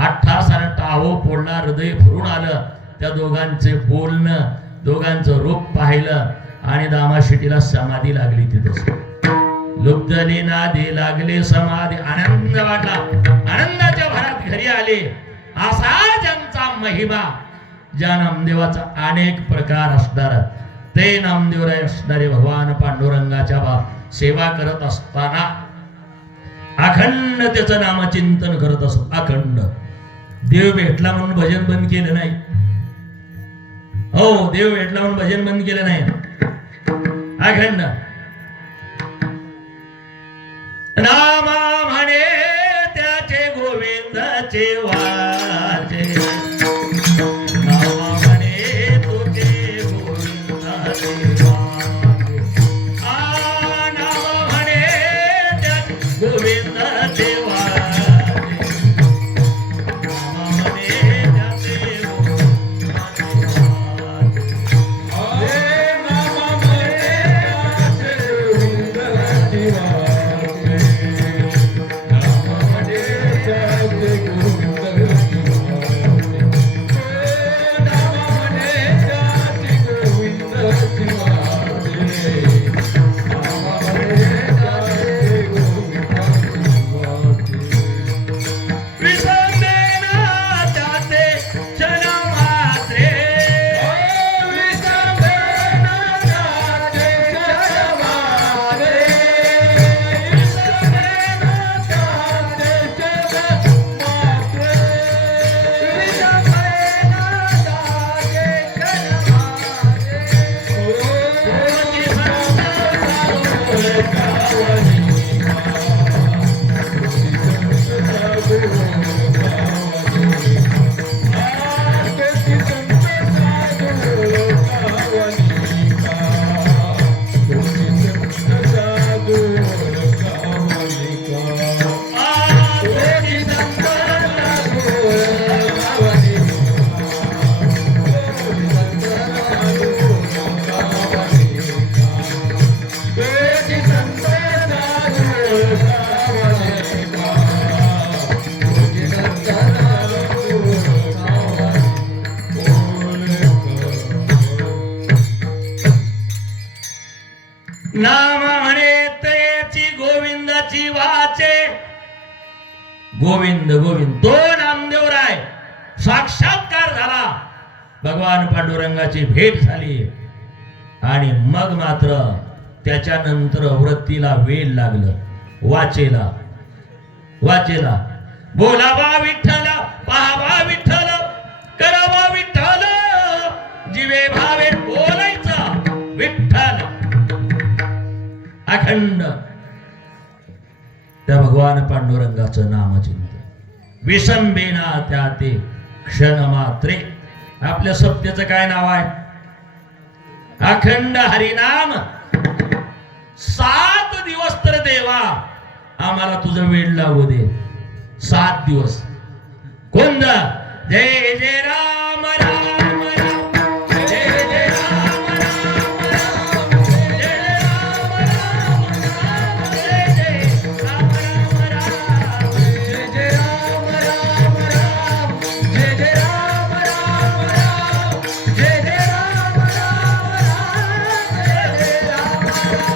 अठ्ठासानं टाहो फोडला. हृदय भरून आलं. त्या दोघांचे बोलणं दोघांचं रूप पाहिलं आणि दामाशेटीला समाधी लागली. तिथं लुब्धले नादे लागले समाधी. आनंद वाटला. आनंदाच्या भरात घरी आले. असा ज्यांचा महिमा ज्या नामदेवाचा अनेक प्रकार असणार ते नामदेवराय असणारे भगवान पांडुरंगाच्या सेवा करत असताना अखंड त्याचं नामचिंतन करत असत. अखंड. देव भेटला म्हणून भजन बंद केलं नाही. हो देव भेटला म्हणून भजन बंद केलं नाही. अखंड नामा म्हणे त्याचे गोविंदाचे वाचे. नामा म्हणे तुझे गोविंदाचे वाचे. नामा म्हणे त्याचे गोविंदाचे वाचे. नामा म्हणे त्याचे गोविंदाचे वाचे. नाम म्हणे त्याची गोविंदाची वाचे. गोविंद गोविंद तो नामदेवराय साक्षात्कार झाला. भगवान पांडुरंगाची भेट झाली. आणि मग मात्र त्याच्यानंतर वृत्तीला वेळ लागलं, वाचेला बोलावा विठ्ठल, पाहावा विठ्ठल, करावा विठ्ठल, जीवे भावे बोलायचा विठ्ठल. अखंड त्या भगवान पांडुरंगाचं नामचिंतन. विसंबेना त्या ते क्षण मात्रे. आपल्या सत्याचं काय नाव आहे? अखंड हरिनाम. 7 दिवस तर देवा आम्हाला तुझं वेळ लागू दे. 7 दिवस. कोण? जय जय राम राम राम, जय जय राम राम राम, जय जय राम राम राम, जय जय राम राम राम, जय जय राम राम राम, जय जय राम राम राम, जय जय राम राम राम, जय जय राम राम.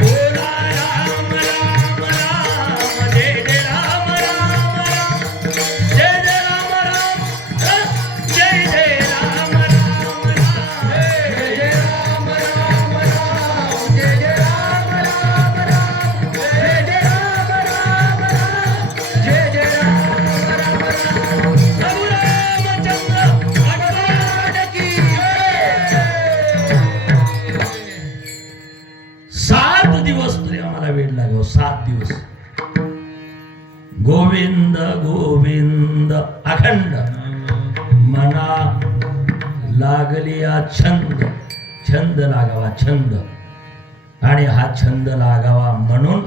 बोला राम राम राम, जय जय राम राम राम, जय जय राम राम, जय जय राम राम राम, जय जय राम राम राम, जय जय राम राम राम, जय जय राम राम राम, जय जय राम राम राम. प्रभु रामचंद्र भगवान की जय. 7 दिवस तरी आम्हाला वेळ लागो. 7 दिवस. गोविंद गोविंद अखंड मना लागली हा छंद लागावा, छंद. आणि हा छंद लागावा म्हणून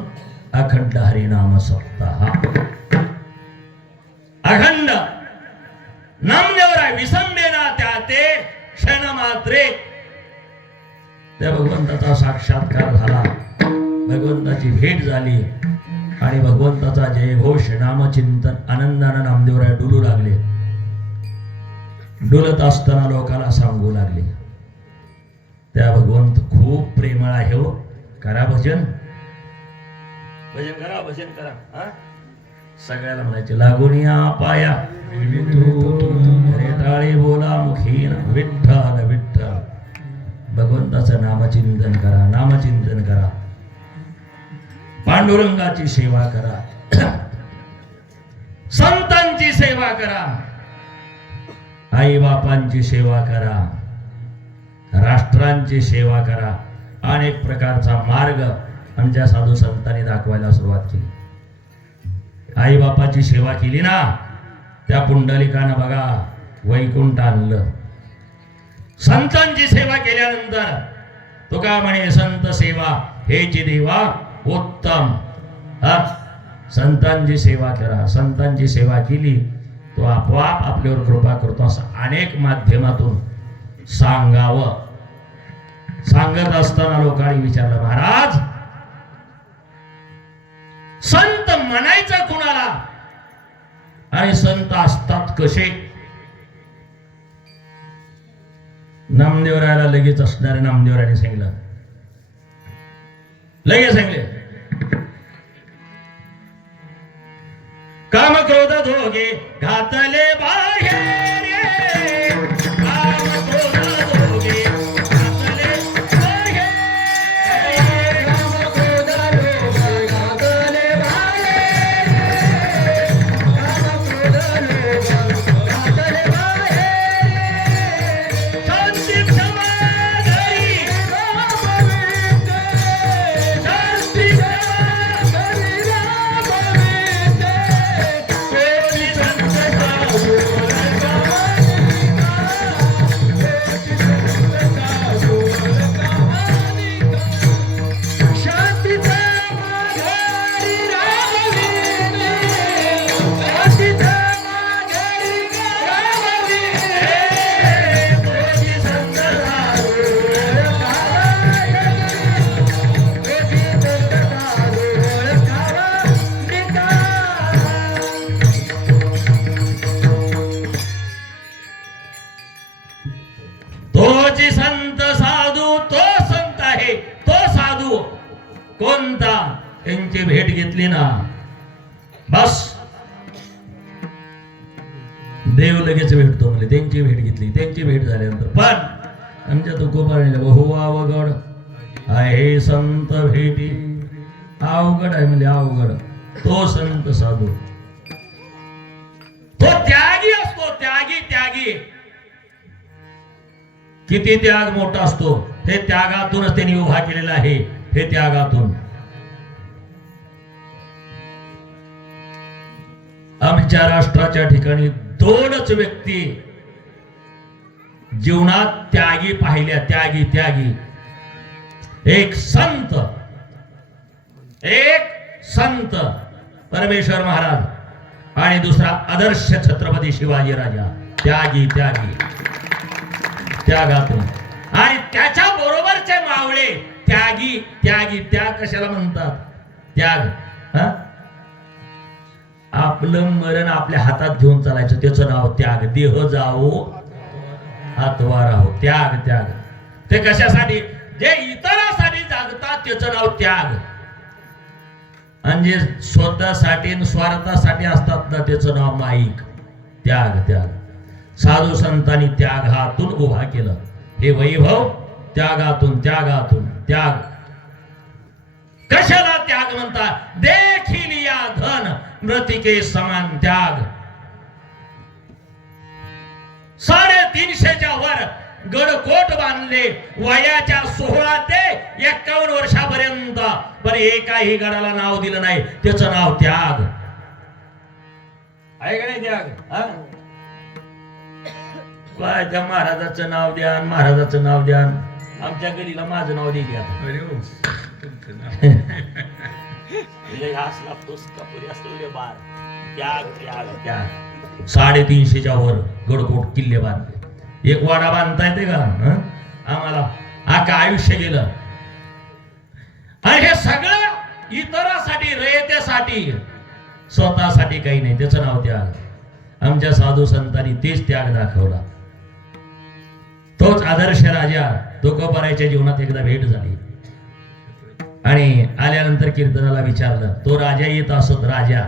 अखंड हरिनाम सप्ताह. अखंड नामदेवराय विसंबेना त्या ते क्षण मात्रे. त्या भगवंताचा साक्षात्कार झाला, भगवंताची भेट झाली आणि भगवंताचा जयघोष नामचिंतन आनंदानं नामदेवराय डुलू लागले. डुलत असताना लोकांना सांगू लागले, त्या भगवंत खूप प्रेमळ आहे हो. करा भजन, भजन करा, भजन करा. हा? सगळ्याला म्हणायचे लागून या पाया, रेटाळे बोला मुखीन, विठ्ठल विठ्ठल. भगवंताचं नामचिंतन करा, नामचिंतन करा. पांडुरंगाची सेवा करा, संतांची सेवा करा, आई बापांची सेवा करा, राष्ट्रांची सेवा करा. अनेक प्रकारचा मार्ग आमच्या साधू संतांनी दाखवायला सुरुवात केली. आई बापाची सेवा केली ना, त्या पुंडलिकानं बघा वैकुंठ आणलं. संतांची सेवा केल्यानंतर तो का म्हणे, संत सेवा हेची देवा उत्तम. संतांची सेवा करा. संतांची सेवा केली तो आपोआप आपल्यावर कृपा करतो. असं अनेक माध्यमातून सांगावं. सांगत असताना लोकांनी विचारलं, महाराज संत म्हणायचं कुणाला आणि संत असतात कसे? नामदेवरायाला लगेच असणारे नामदेवरायाने सांगितलं, लगेच सांगले, काम क्रोध दोघे घातले बाहेर, काम क्रोध दोघे घातले बाहेर, काम क्रोध लोभ घातले बाहेर, काम क्रोध लोभ घातले बाहेर. शांती क्षमा धरी, शांती क्षमा धरी, कोणी संत तोची संत साधू, तो संत आहे, तो साधू कोणता? त्यांची भेट घेतली ना, बस देव लगेच भेटतो म्हणजे. त्यांची भेट घेतली, त्यांची भेट झाल्यानंतर पण आमच्या तुकोबाने बहु अवघड आहे संत भेटी. अवघड आहे म्हणजे अवघड. तो संत साधू तो त्यागी असतो. त्यागी त्यागी किती त्याग मोठा असतो. हे त्यागातूनच त्यांनी उभा केलेला आहे. हे त्यागातून आमच्या राष्ट्राच्या ठिकाणी दोनच व्यक्ती जीवनात त्यागी पाहिल्या. त्यागी त्यागी एक संत परमेश्वर महाराज आणि दुसरा आदर्श छत्रपती शिवाजी राजा. त्यागी त्यागी त्यागातून. आणि त्याच्या बरोबरचे मावळे त्यागी त्यागी. त्याग कशाला म्हणतात? त्याग आपलं मरण आपल्या हातात घेऊन चालायचं त्याचं नाव त्याग. देह जाओ हातवा राहो. त्याग त्याग. ते कशासाठी? जे इतरांसाठी जागतात त्याचं नाव त्याग. आणि जे स्वतःसाठी स्वार्थासाठी असतात ना त्याचं नाव माईक. त्याग त्याग. साधू संतांनी त्याग हातून उभा केलं. हे वैभव त्यागातून त्यागातून. त्याग कशाला त्याग म्हणतात? देखील या धन मृतिके समान त्याग. 350च्या वर गडकोट बांधले वयाच्या 16 ते 51 वर्षापर्यंत. पण एकाही गडाला नाव दिलं नाही. त्याचं नाव त्याग आहे का नाही? त्याग काय त्या महाराजाचं नाव द्या, महाराजाचं नाव द्या. आमच्या गलीला माझं नाव दे द्या. त्याग त्याग त्याग. 350च्या वर गडकोट किल्ले बांधले. एक वाडा बांधता येते का? आम्हाला आका आयुष्य गेलं. आणि हे सगळं इतरांसाठी रयतेसाठी स्वतःसाठी काही नाही. त्याचं नाव त्याग. आमच्या साधू संतांनी तेच त्याग दाखवला. तोच आदर्श राजा तुकोबारायच्या जीवनात एकदा भेट झाली. आणि आल्यानंतर कीर्तनाला विचारलं. तो राजा येत असत. राजा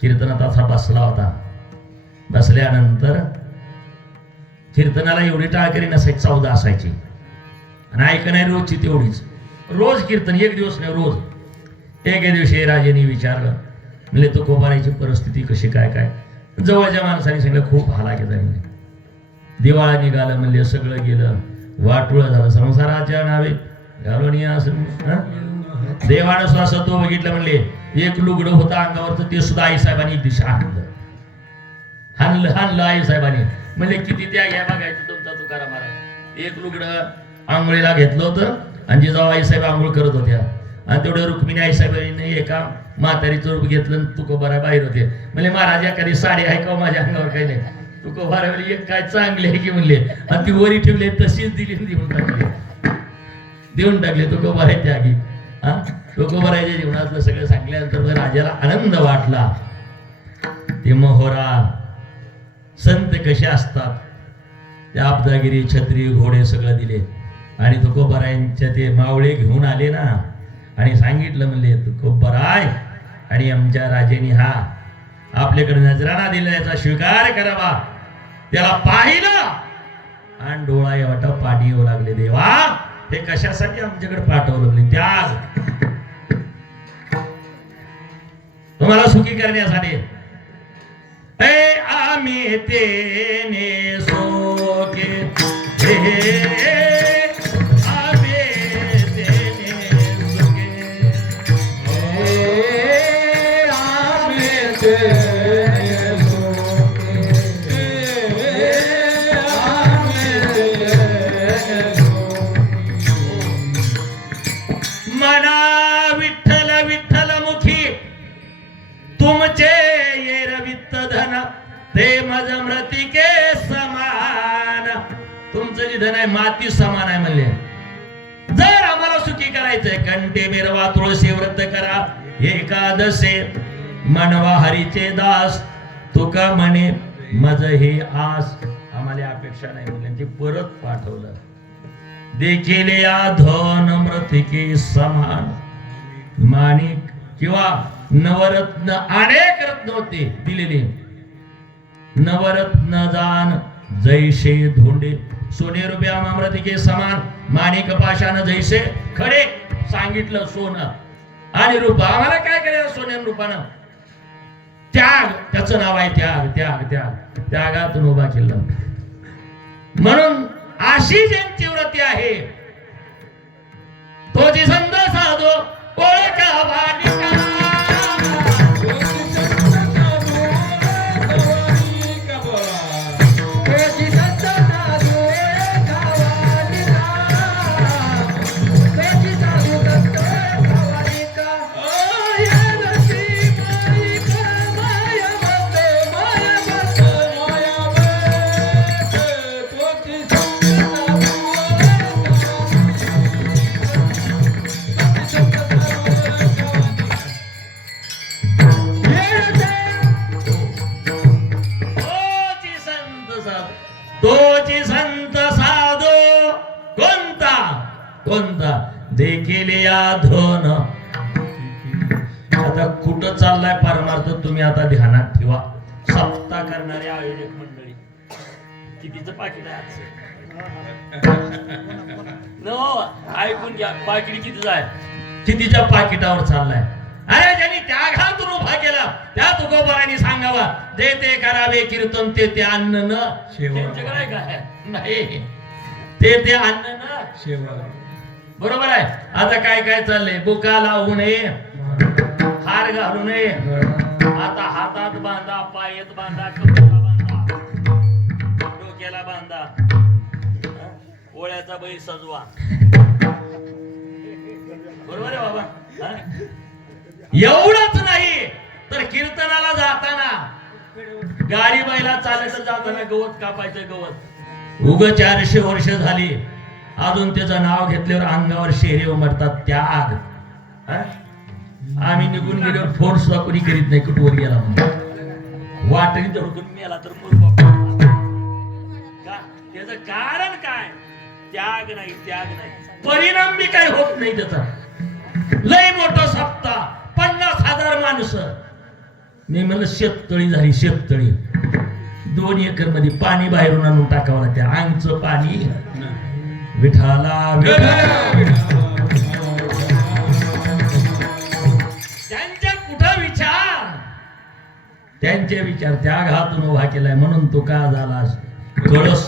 कीर्तनात असा बसला होता. बसल्यानंतर कीर्तनाला एवढी टाळकरी नसायची. 14 असायची. आणि ऐकणारी रोजची तेवढीच. रोज कीर्तन. एक दिवस नाही रोज. एके दिवशी राजाने विचारलं. म्हणजे तुकोबारायची परिस्थिती कशी काय काय. जवळच्या माणसाने सांगितलं खूप हालाकीत आहे म्हणजे. दिवाळा निघालं म्हणले. सगळं गेलं. वाटुळ झालं. संसाराच्या नावे घालून देवानं सुद्धा सत्व बघितलं म्हणले. एक लुगडं होतं अंगावरचं ते सुद्धा आईसाहेबांनी दिशा हाणलं आईसाहेबांनी. म्हणजे किती त्या घ्या बघायचं तुमचा तुकाराम महाराज. एक लुगडं आंघोळीला घेतलं होतं. आणि जिजाऊ आईसाहेब आंघोळ करत होत्या. आणि तेवढं रुक्मिणी आईसाहेबांनी एका म्हातारीचं रूप घेतलं. तुकोबारा बाहेर होते. म्हणजे महाराज एखादी साडी आहे का माझ्या अंगावर? काही नाही. तुकोबारा म्हणजे एक काय चांगले आहे की म्हणले. आणि ती वरी ठेवली तशीच दिली. देऊन टाकले. तुकोबारा त्यागी. तुकोबाराच्या जीवनातलं सगळं सांगल्यानंतर राजाला आनंद वाटला. ते मोहोरा संत कसे असतात. त्या आपदागिरी छत्री घोडे सगळं दिले. आणि तुकोबारायांच्या ते मावळे घेऊन आले ना. आणि सांगितलं म्हणले तुकोबाराय आणि आमच्या राजाने हा आपल्याकडे नजराणा दिल्याचा स्वीकार करावा. त्याला पाहिलं आणि डोळा एवढा पाणी येऊ लागले. देवा हे कशासाठी आमच्याकडे पाठवलं? म्हणजे त्याग. तुम्हाला सुखी करण्यासाठी. आम्ही तेने सोके मना विठ्ठल विठ्ठल मुखी तुमचे येर वित्त धन ते मज मृतिके समान. तुमचं जे धन आहे माती समान आहे म्हणले. जर आम्हाला सुखी करायचंय कंटे मिरवा तुळशी व्रत करा. एकादशे मनवा हरीचे दास. तुका म्हणे मज हे आस. आम्हाला अपेक्षा नाही म्हणले. ते परत पाठवलं. देखील या धन मृतिके समान. माणिक किंवा नवरत्न अनेक रत्न होते दिलेले. नवरत्न जान जैसे धोंडे सोने रुपया अमृत के समान माणिक पाषाण जैसे खडे सांगितलं सोनं आणि रूप आम्हाला काय करायचं सोन्यान रूपानं त्याग त्याचं नाव आहे त्याग त्याग त्याग त्यागातून उभा केलं म्हणून अशी ज्यांची व्रती आहे तो जी संत साधो ओळखा वानिका तोची संत साधो कोणता कोणता देखील या धन आता कुठं चाललाय परमार्थ तुम्ही आता ध्यानात ठेवा सप्ताह करणारे आयोजक मंडळी कितीचं पाकिट आहे नो ऐकून घ्या पाकिट कितीच आहे कितीच्या पाकिटावर चाललाय अरे ज्यांनी त्यागातून उभा केला त्या तुकोबारांनी सांगावा जे ते करावे कीर्तन ते अन्न न त्यांच्याकडे काय नाही ते अन्न न शेवा बरोबर आहे आता काय काय चाललंय बुका लावू नये हार घालू नये आता हातात बांधा पायात बांधा कमरेला बांधा डोक्याला बांधा ओळ्याचा बैल सजवा बरोबर आहे बाबा एवढंच नाही तर कीर्तनाला जाताना गाडी बैला चालत जाताना गवत कापायचं गवत उग 400 वर्ष झाली अजून त्याचं नाव घेतल्यावर अंगावर शेरे उमटतात त्याग आम्ही निघून गेल्यावर फोर्स सुद्धा कोणी करीत नाही कुठवर गेला म्हणून वाटणी धडकून मेला तर का त्याचं कारण काय त्याग नाही परिणाम बी काही होत नाही त्याचा लय मोठा सप्ताह 50,000 माणसं मी म्हणलं शेततळी झाली शेततळी 2 एकर मध्ये पाणी बाहेरून आणून टाकावं लागतं अंगचं पाणी विठाला त्यांच्या कुठं विचार त्यांचे विचार त्यागातून उभा केलाय म्हणून तो का झालास कळस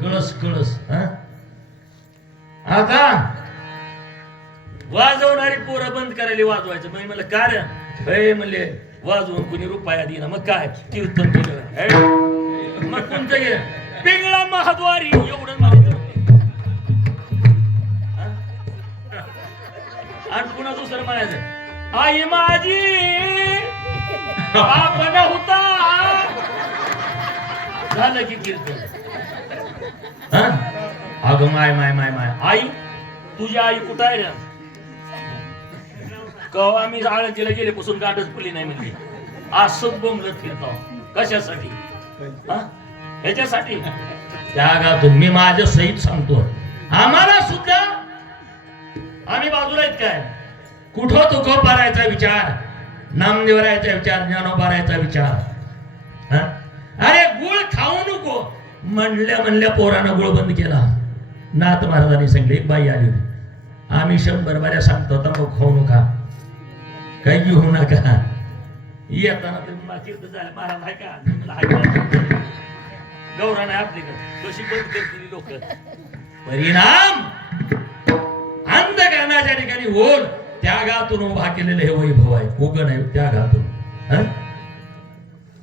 कळस कळस आता वाजवणारी पोरं बंद करायला वाजवायचं म्हणजे मला काय म्हणले वाजवून कुणी रुपया दिला मग काय कीर्तन केलं मग कोणतं गेलं पिंगळा महाद्वारी एवढं म्हणायचं आणि पुन्हा दुसरं म्हणायचं आई माझी बाप नव्हता झालं की कीर्तन अगं माय माय माय माय आई तुझी आई कुठं आहे रे कवा मी आळंदीला गेल्यापासून गाठच फुली नाही म्हणजे असंच बोंबलत फिरतो कशासाठी ह्याच्यासाठी त्यागातून मी माझ्या सहित सांगतो आम्हाला सुद्धा आम्ही बाजूला आहेत काय कुठं तुकोबारायचा विचार नामदेवरायचा विचार ज्ञानोबारायचा विचार अरे गुळ खाऊ नको म्हणल्या पोरानं गुळ बंद केला नाथ महाराजांनी सांगितले एक बाई आली आम्ही 100 बाऱ्या सांगतो तर मग खाऊ नका काही घेऊ नका येताना तुम्ही झालं महाराज आहे का गौराने आपली कशी बंद करतील लोक परिणाम अंधकरणाच्या ठिकाणी ओढ त्यागातून उभा केलेलं हे वैभव आहे उगण आहे त्यागातून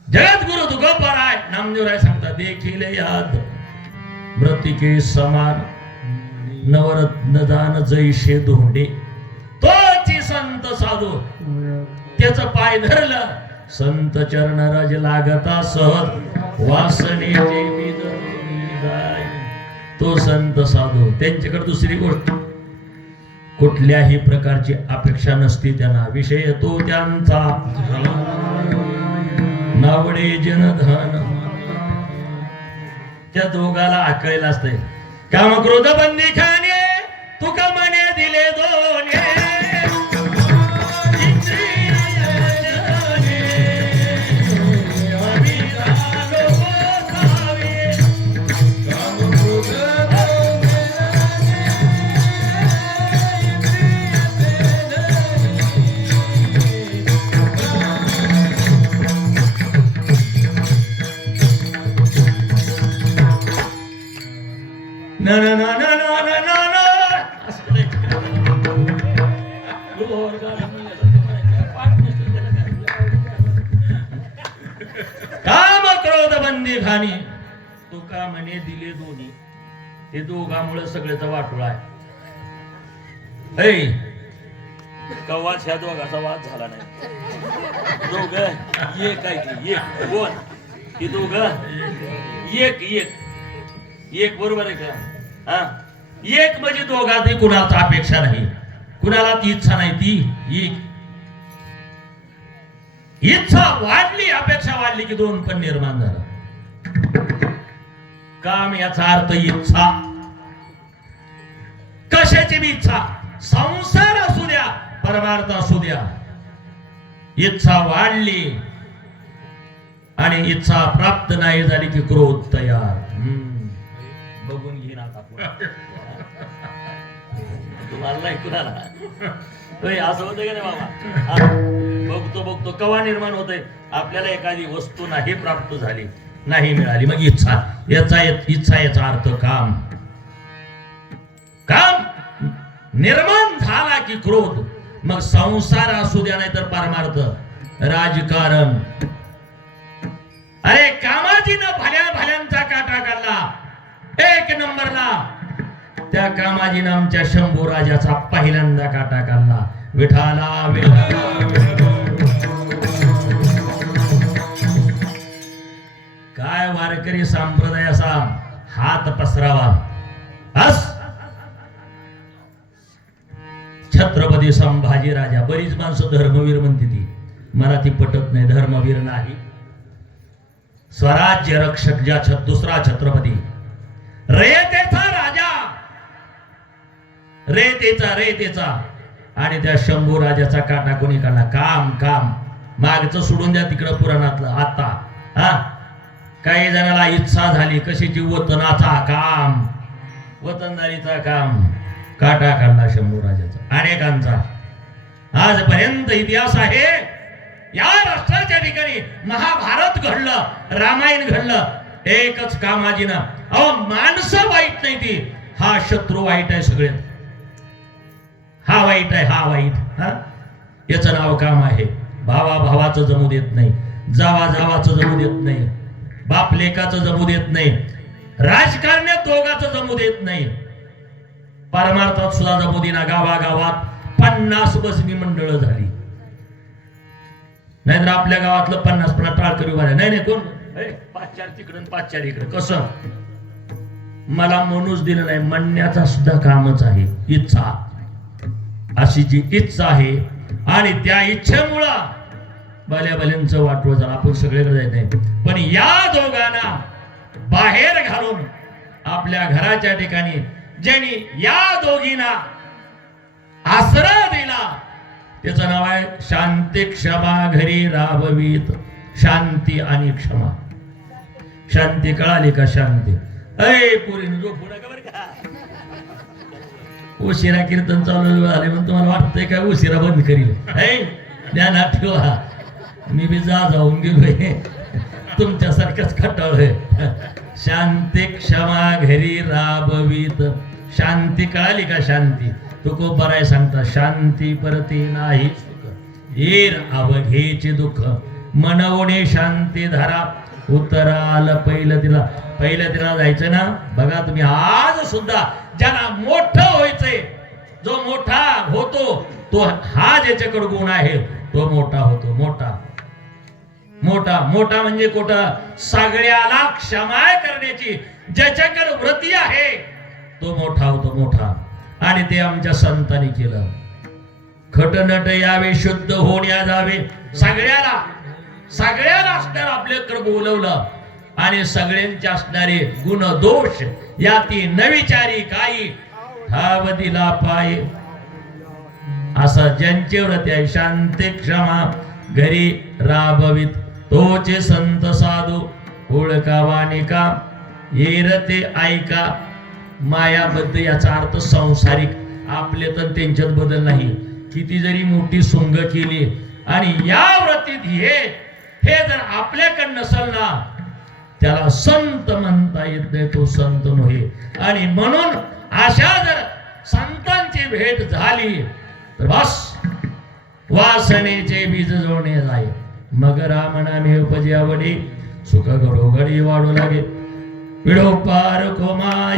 जगद्गुरु तुकोबाराय नामदेवराय सांगतात देखील याद मृतिके समान नवरत्न दान जैसे धोंडे तोची संत साधू त्याच पाय धरलं संत चरण रज लागता सहज वासनेचे तो संत साधू त्यांच्याकडे दुसरी गोष्ट कुठल्याही प्रकारची अपेक्षा नसती त्यांना विषय तो त्यांचा नावडे जनधन त्या दोघाला आकळेला असते काम क्रोध बंदी खाणे तुका मने दिले दोन्ही काम काम क्रोध बंदी खाणी तुका म्हणे दिले दोन्ही. हे दोघांमुळे सगळ्याचा वाटोळा आहे. कव्वाच ह्या दोघाचा वाद झाला नाही. दोघ एक आहे की एक कोण ही दोघ एक एक एक बरोबर आहे का? हा एक म्हणजे दोघातही कुणाचा अपेक्षा नाही, कुणाला ती इच्छा नाही. ती एक इच्छा वाढली, अपेक्षा वाढली की दोन पण निर्माण झालं. काम याचा अर्थ इच्छा. कशाची बी इच्छा, संसार असू द्या परमार्थ असू द्या, इच्छा वाढली आणि इच्छा प्राप्त नाही झाली की क्रोध तयार. बघून घेईन आता तुम्हाला नाही कुणाला असं होतं का नाही बाबा? बघतो बघतो कवा निर्माण होतंय आपल्याला एखादी वस्तू नाही प्राप्त झाली, नाही मिळाली, मग इच्छा. इच्छा याचा अर्थ काम. काम निर्माण झाला की क्रोध. मग संसार असू द्या नाही तर परमार्थ, राजकारण. अरे कामाजीनं भल्यांचा काटा काढला एक नंबरला. त्या कामाजीनं आमच्या शंभू राजाचा पहिल्यांदा काटा काढला. विठाला काय वारकरी संप्रदाय असा हात पसरावा. छत्रपती संभाजी राजा. बरीच माणसं धर्मवीर म्हणते, ती मला ती पटत नाही. धर्मवीर नाही, स्वराज्य रक्षक. ज्या दुसरा छत्रपती, रयतेचा राजा, रयतेचा. आणि त्या शंभू राजाचा काटा कोणी काढला? काम. काम मागचं सोडून द्या तिकडं पुराणातलं. आता काही जणाला इच्छा झाली कशाची? वतनाचा काम, वतनदारीचा काम. काटा काढला शंभू राजाचा अनेकांचा. आजपर्यंत इतिहास आहे. या राष्ट्राच्या ठिकाणी महाभारत घडलं, रामायण घडलं, एकच कामाजीनं. अहो माणसं वाईट नाही ती, हा शत्रू वाईट आहे. सगळे हा वाईट आहे, हा वाईट. याचं नाव काम आहे. भावा भावाचं जमू देत नाही, जावा जावाचं जमू देत नाही, बाप लेकाचं जमू देत नाही, राजकारणात दोघाचं जमू देत नाही, परमार्थात सुद्धा जमू देना. गावागावात 50 बसणी मंडळ झाली. नाहीतर आपल्या गावातलं 50 टाळकरी उभा नाही कोण पाचार तिकडं पाचार इकडं. कसं? मला म्हणूच दिलं नाही. म्हणण्याचा सुद्धा कामच आहे. इच्छा, अशी जी इच्छा आहे आणि त्या इच्छेमुळं भल्यांचं वाटवं झालं. आपण सगळीकडे जायचं नाही, पण या दोघांना बाहेर घालून आपल्या घराच्या ठिकाणी ज्यांनी या दोघींना आसरा दिला त्याचं नाव आहे शांती क्षमा घरी राबवीत. शांती आणि क्षमा. शांती कळाली का? शांती. पुरीनं जो पुढे का बरं का? उशिरा कीर्तन चालू झाले म्हणून तुम्हाला वाटतंय काय उशिरा बंद करील? ध्यानात ठेवा, मी बी जाऊन गेलोय तुमच्यासारखंच खटाळोय. शांती क्षमा घरी राबवीत. शांती कळाली का? शांती. तुकोबाराय सांगता, शांती परती नाही सुख, येर अवघेचे दुःख, मनवणे शांती धरा उतराल पहिलं तिला जायचं ना. बघा तुम्ही आज सुद्धा ज्यांना मोठं व्हायचंय, जो मोठा होतो तो हा ज्याच्याकडे गुण आहे तो मोठा होतो. मोठा म्हणजे कोठा? सगळ्याला क्षमा करण्याची ज्याच्याकडे वृत्ती आहे तो मोठा होतो. मोठा. आणि ते आमच्या संतांनी केलं. खटनट यावे, शुद्ध होण्या जावे. सगळ्याला असणार आपल्याकडे बोलवलं आणि सगळ्यांचे असणारे गुण दोष या ती नविचारी काही ठाव दिला पाय. असं ज्यांचे व्रत आहे शांती क्षमा घरी राबवीत, तोचे संत साधू ओळखावा निका येरते ऐका. मायाबद्ध याचा अर्थ संसारिक. आपले तर त्यांच्यात बदल नाही. किती जरी मोठी सोंग केली आणि या व्रतीत हे जर आपल्याकडे नसल ना त्याला संत म्हणता येत नाही. तो संत नव्हे. आणि म्हणून अशा जर संतांची भेट झाली तर बस वासनेचे बीज जोडणे जाय मग राम नामे उपजे आवडे सुख घडोघडी वाढू लागे विडो पार कोमाय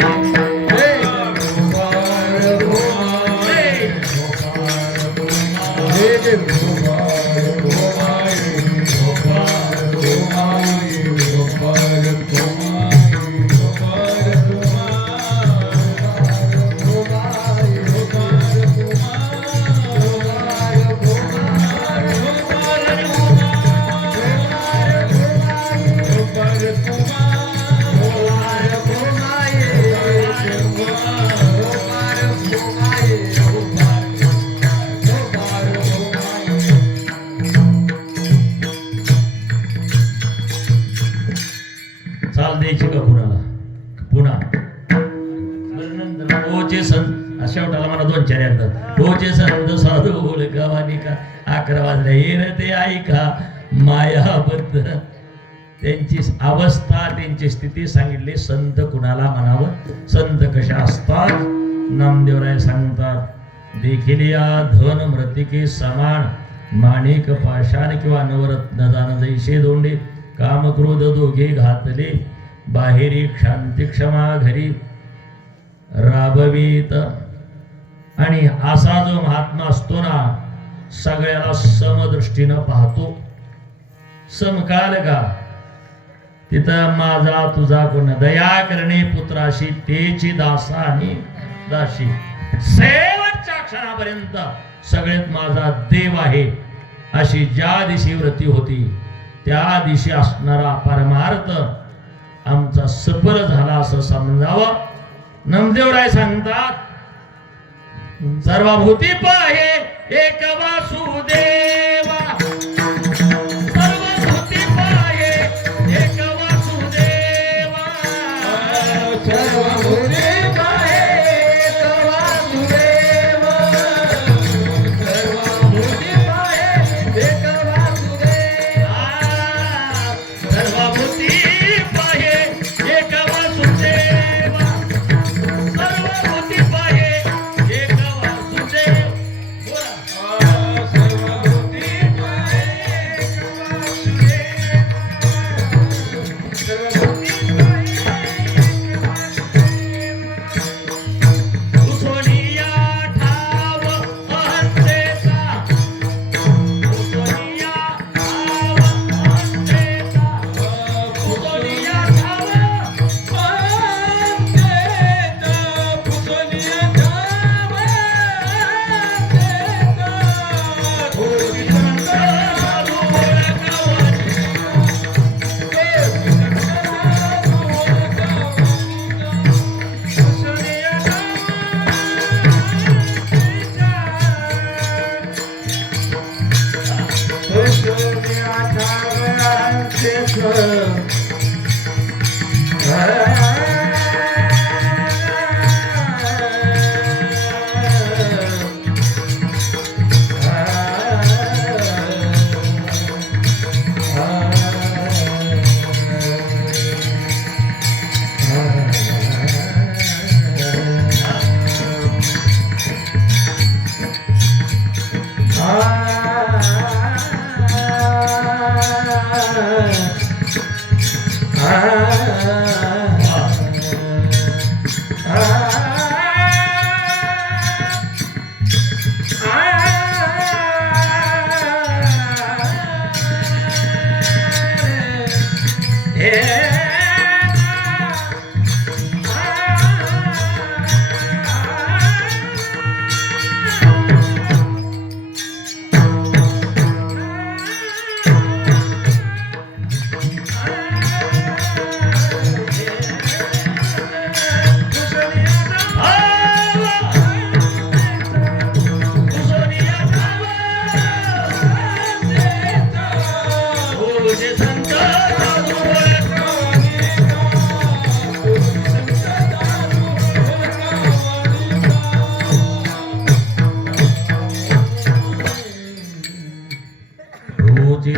चाल द्यायची का कुणाला पुन्हा ओचे संत शेवटाला मला 2-4 येतात ओचे संत साधू बोल गावानी का 11 वाजल्या हे रे ते ऐका मायाबद्ध त्यांची अवस्था त्यांची स्थिती सांगितली संत कुणाला म्हणावं संत कशा असतात नामदेवराय सांगतात देखील या धन मृतिके समान माणिक पाषाण किंवा नवरत्न दान जैसे दोंडे काम क्रोध दोघे घातले बाहेरी शांती क्षमा घरी राबवीत आणि असा जो महात्मा असतो ना सगळ्याला समदृष्टीनं पाहतो समकाल का तिथं माझा तुझा कोण दया करणे पुत्राशी तेची दासा आणि दाशी शेवटच्या क्षणापर्यंत सगळ्यात माझा देव आहे अशी ज्या दिवशी व्रती होती त्या दिवशी असणारा परमार्थ आमचा सफल झाला असं समजावं नामदेवराय सांगतात सर्वभूती पाहे एक वासुदेवा सर्वभूती पाहे एक वासुदेवा सर्वभूती पाहे एक वासुदेवा सर्वभूती पाहे एक वासुदेवा सर्वभूती पाहे एक वासुदेवा सर्वभूती पाहे एक वासुदेव बोला सर्वभूती पाहे एक वासुदेवा सर्वभूती उसोनिया ठाव अहंतेचा उसोनिया ठाव अहंतेचा उसोनिया ठाव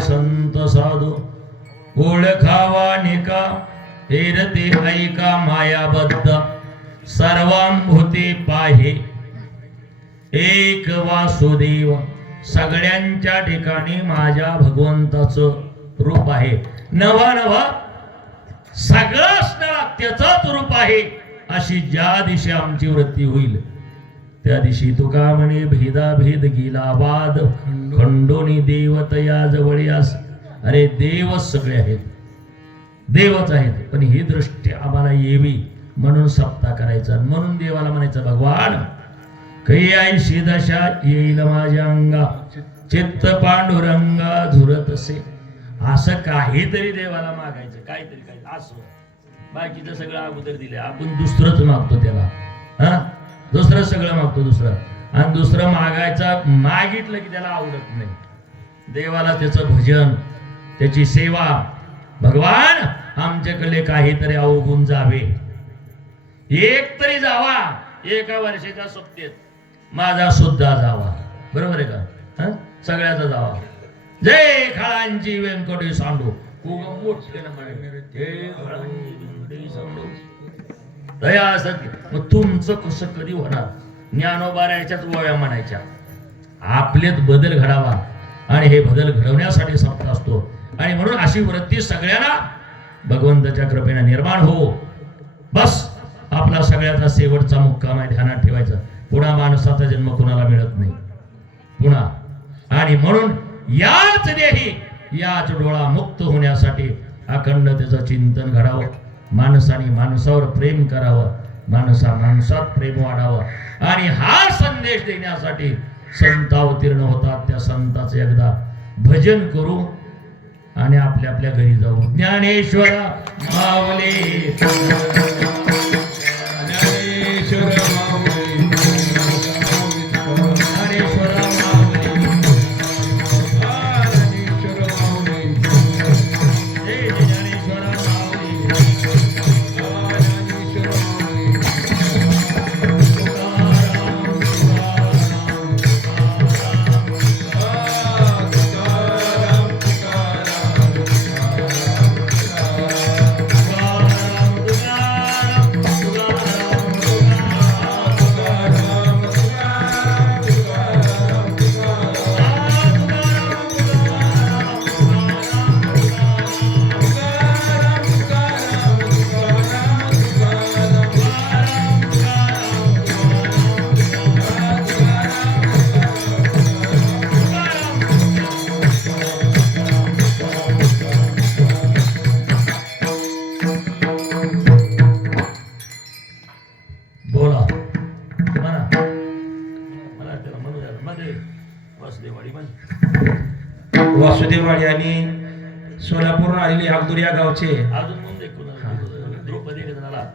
संत साधू ओळखावा निका हेरते ऐका मायाबद्ध सर्वांभूते पाहे एक वासुदेव सगळ्यांच्या ठिकाणी माझ्या भगवंताचं रूप आहे. नवा नवा सगळं असणारा त्याचंच रूप आहे. अशी ज्या दिवशी आमची वृत्ती होईल त्या दिवशी तुका म्हणे भेदाभेद गेला वाद खंडोनी देवत या जवळ यास. अरे देवच सगळे आहेत, देवच आहेत, पण ही दृष्टी आम्हाला येवी म्हणून सप्ताह करायचा. म्हणून देवाला म्हणायचं भगवान कै ऐशी दशा येईल माझ्या अंगा चित्त पांडुरंगा झुरतसे. असं काहीतरी देवाला मागायचं, काहीतरी काही असं. बाकीचं सगळं अगोदर दिले, आपण दुसरंच मागतो त्याला. हा दुसरं सगळं मागतो दुसरं, आणि दुसरं मागायचं मागितलं की त्याला आवडत नाही. देवाला त्याचं भजन, त्याची सेवा. भगवान आमच्याकडे काहीतरी अवगुण जावे, एक तरी जावा एका वर्षाच्या सुट्टीत, माझा सुद्धा जावा. बरोबर आहे का? सगळ्याचा जावा. जय खळांची व्यंकटी सांडू दया सत्य. मग तुमचं कसं कधी होणार? ज्ञानोबा याच्याच गोव्या म्हणायच्या. आपलेत बदल घडावा, आणि हे बदल घडवण्यासाठी सप्ताह असतो. आणि म्हणून अशी वृत्ती सगळ्यांना भगवंताच्या कृपेने निर्माण हो. बस आपला सगळ्याचा शेवटचा मुक्काम आहे, ध्यानात ठेवायचा. पुन्हा माणसाचा जन्म कुणाला मिळत नाही पुन्हा. आणि म्हणून याच देही याच डोळा मुक्त होण्यासाठी अखंड त्याचं चिंतन घडावं. माणसाने माणसावर प्रेम करावं, माणसा माणसात प्रेम वाढावं. आणि हा संदेश देण्यासाठी संत अवतीर्ण होतात. त्या संताचं एकदा भजन करू आणि आपल्या आपल्या घरी जाऊ. ज्ञानेश्वर माऊली वासुदेववाडी आणि सोलापूर आलेले अगदूर या गावचे अजून म्हणून एक कोणाला द्रौपदी जणाला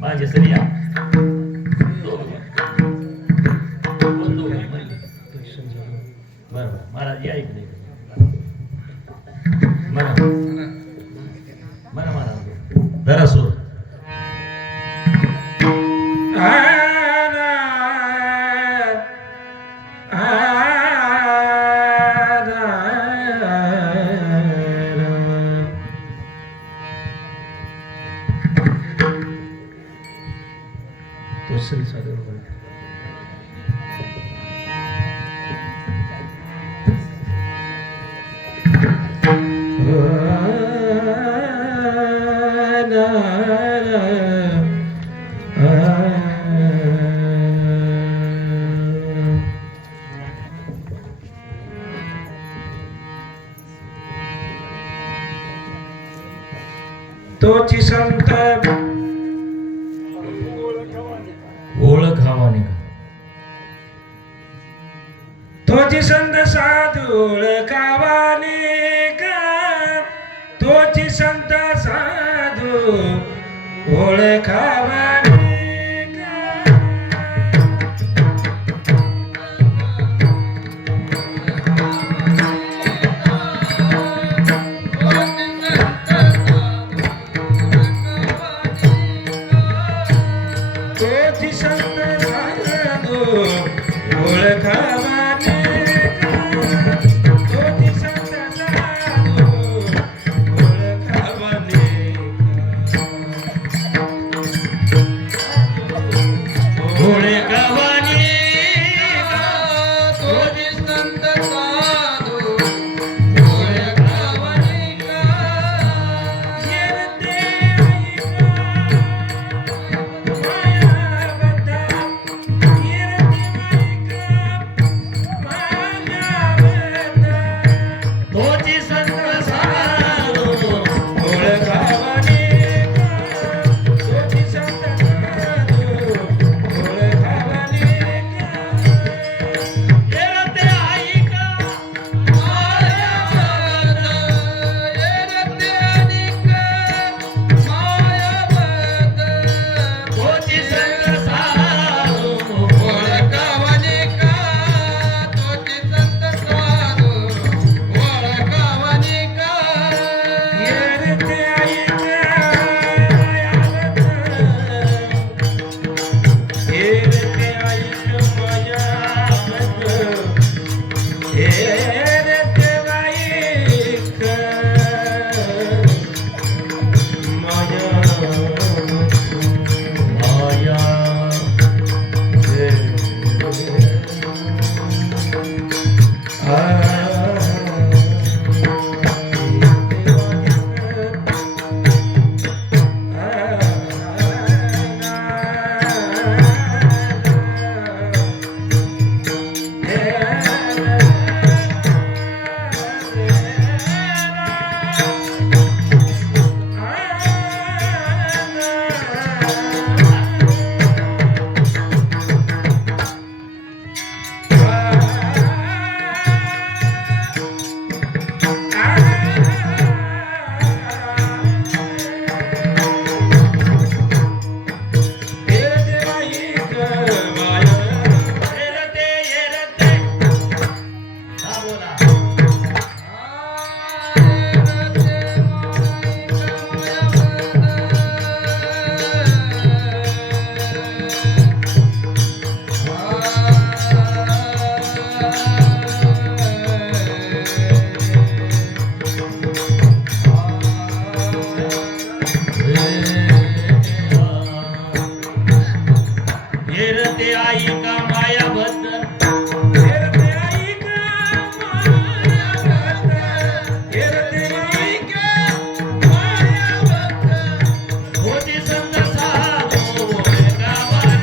माझे सर या बरोबर महाराज या इकडे म्हणा म्हणा म्हणा जरा सूर तो श्री सागर तोची संत ओळखावाने का तोची संत साधू ओळखावाने का तोची संत साधू ओळखावाने तोची संत साधू ओळखावाने तोची संत साधू ओळखावाने ओळखावाने तोची संत साधू ओळखावाने तोची संत साधू ओळखावाने तोची संत साधू ओळखावाने येरते ऐका तोची संत साधू माया येरते ऐका मायाबद्दल तोची संत साधू ओळखावाने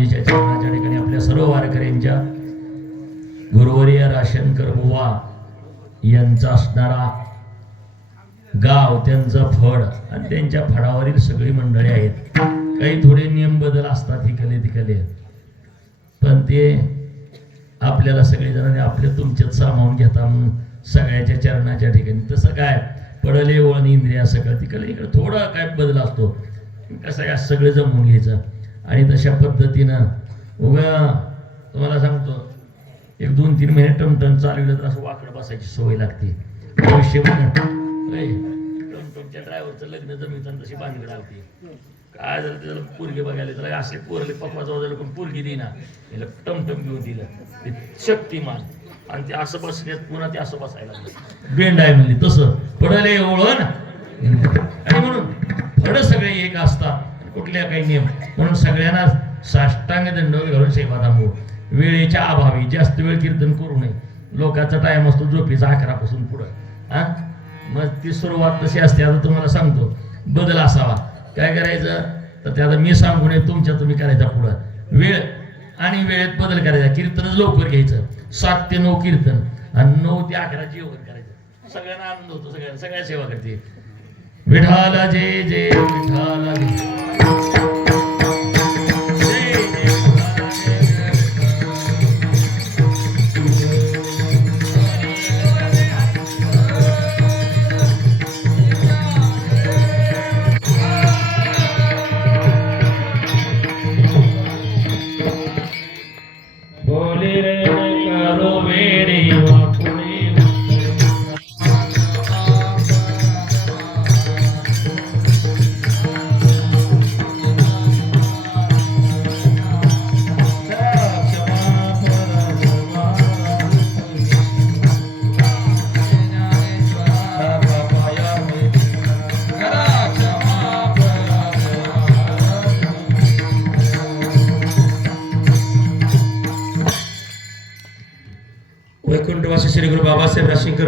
हनुमानजीच्या चरणाच्या ठिकाणी आपल्या सर्व वारकऱ्यांच्या गुरुवर्य राशनकर बुवा यांचा असणारा गाव, त्यांचं फड आणि त्यांच्या फडावरील सगळी मंडळी आहेत. काही थोडे नियम बदल असतात तिकले, पण ते आपल्याला सगळेजण आपल्या तुमच्यात सामावून घेता म्हणून सगळ्याच्या चरणाच्या ठिकाणी. तसं काय पडले वळण इंद्रिया सगळं तिकडे इकडे थोडा काय बदल असतो. कसं काय सगळं जमवून घ्यायचं आणि तशा पद्धतीनं उगा तुम्हाला सांगतो एक 2-3 महिने टमटम चालवलं तर असं वाकडं बसायची सवय लागते. भविष्य टमटमच्या ड्रायव्हरचं लग्न जमीन तशी बांधकडे होती. काय झालं त्याला पोरगी बघायला त्याला असले पोरले पकवाचा वाजायला पण पोरगी देईना, याला टमटम घेऊन दिलं ते शक्तिमान आणि ते असं बसण्यात पुन्हा ते असं बसायला लागलं. बेंड आहे म्हणजे तसं पडले ओळण आणि म्हणून फड सगळे एक असतात, कुठल्या काही नियम म्हणून सगळ्यांना साष्टांग दंडवत घालून सेवा थांबवू. वेळेच्या अभावी जास्त वेळ कीर्तन करू नये. लोकांचा टाइम असतो झोपेचा 11 पासून पुढं. हा मग ती सुरुवात तशी असते. आता तुम्हाला सांगतो बदल असावा. काय करायचं तर ते आता मी सांगू नये, तुमच्या तुम्ही करायचा पुढं. वेळ आणि वेळेत बदल करायचा. कीर्तनच लवकर घ्यायचं. 7 ते 9 कीर्तन आणि 9 ते 11 जेवण करायचं. सगळ्यांना आनंद होतो. सगळ्या सेवा करते. विठाला जय जय विठाला जय. वैकुंठवासी श्री गुरु बाबासाहेब राजशंकर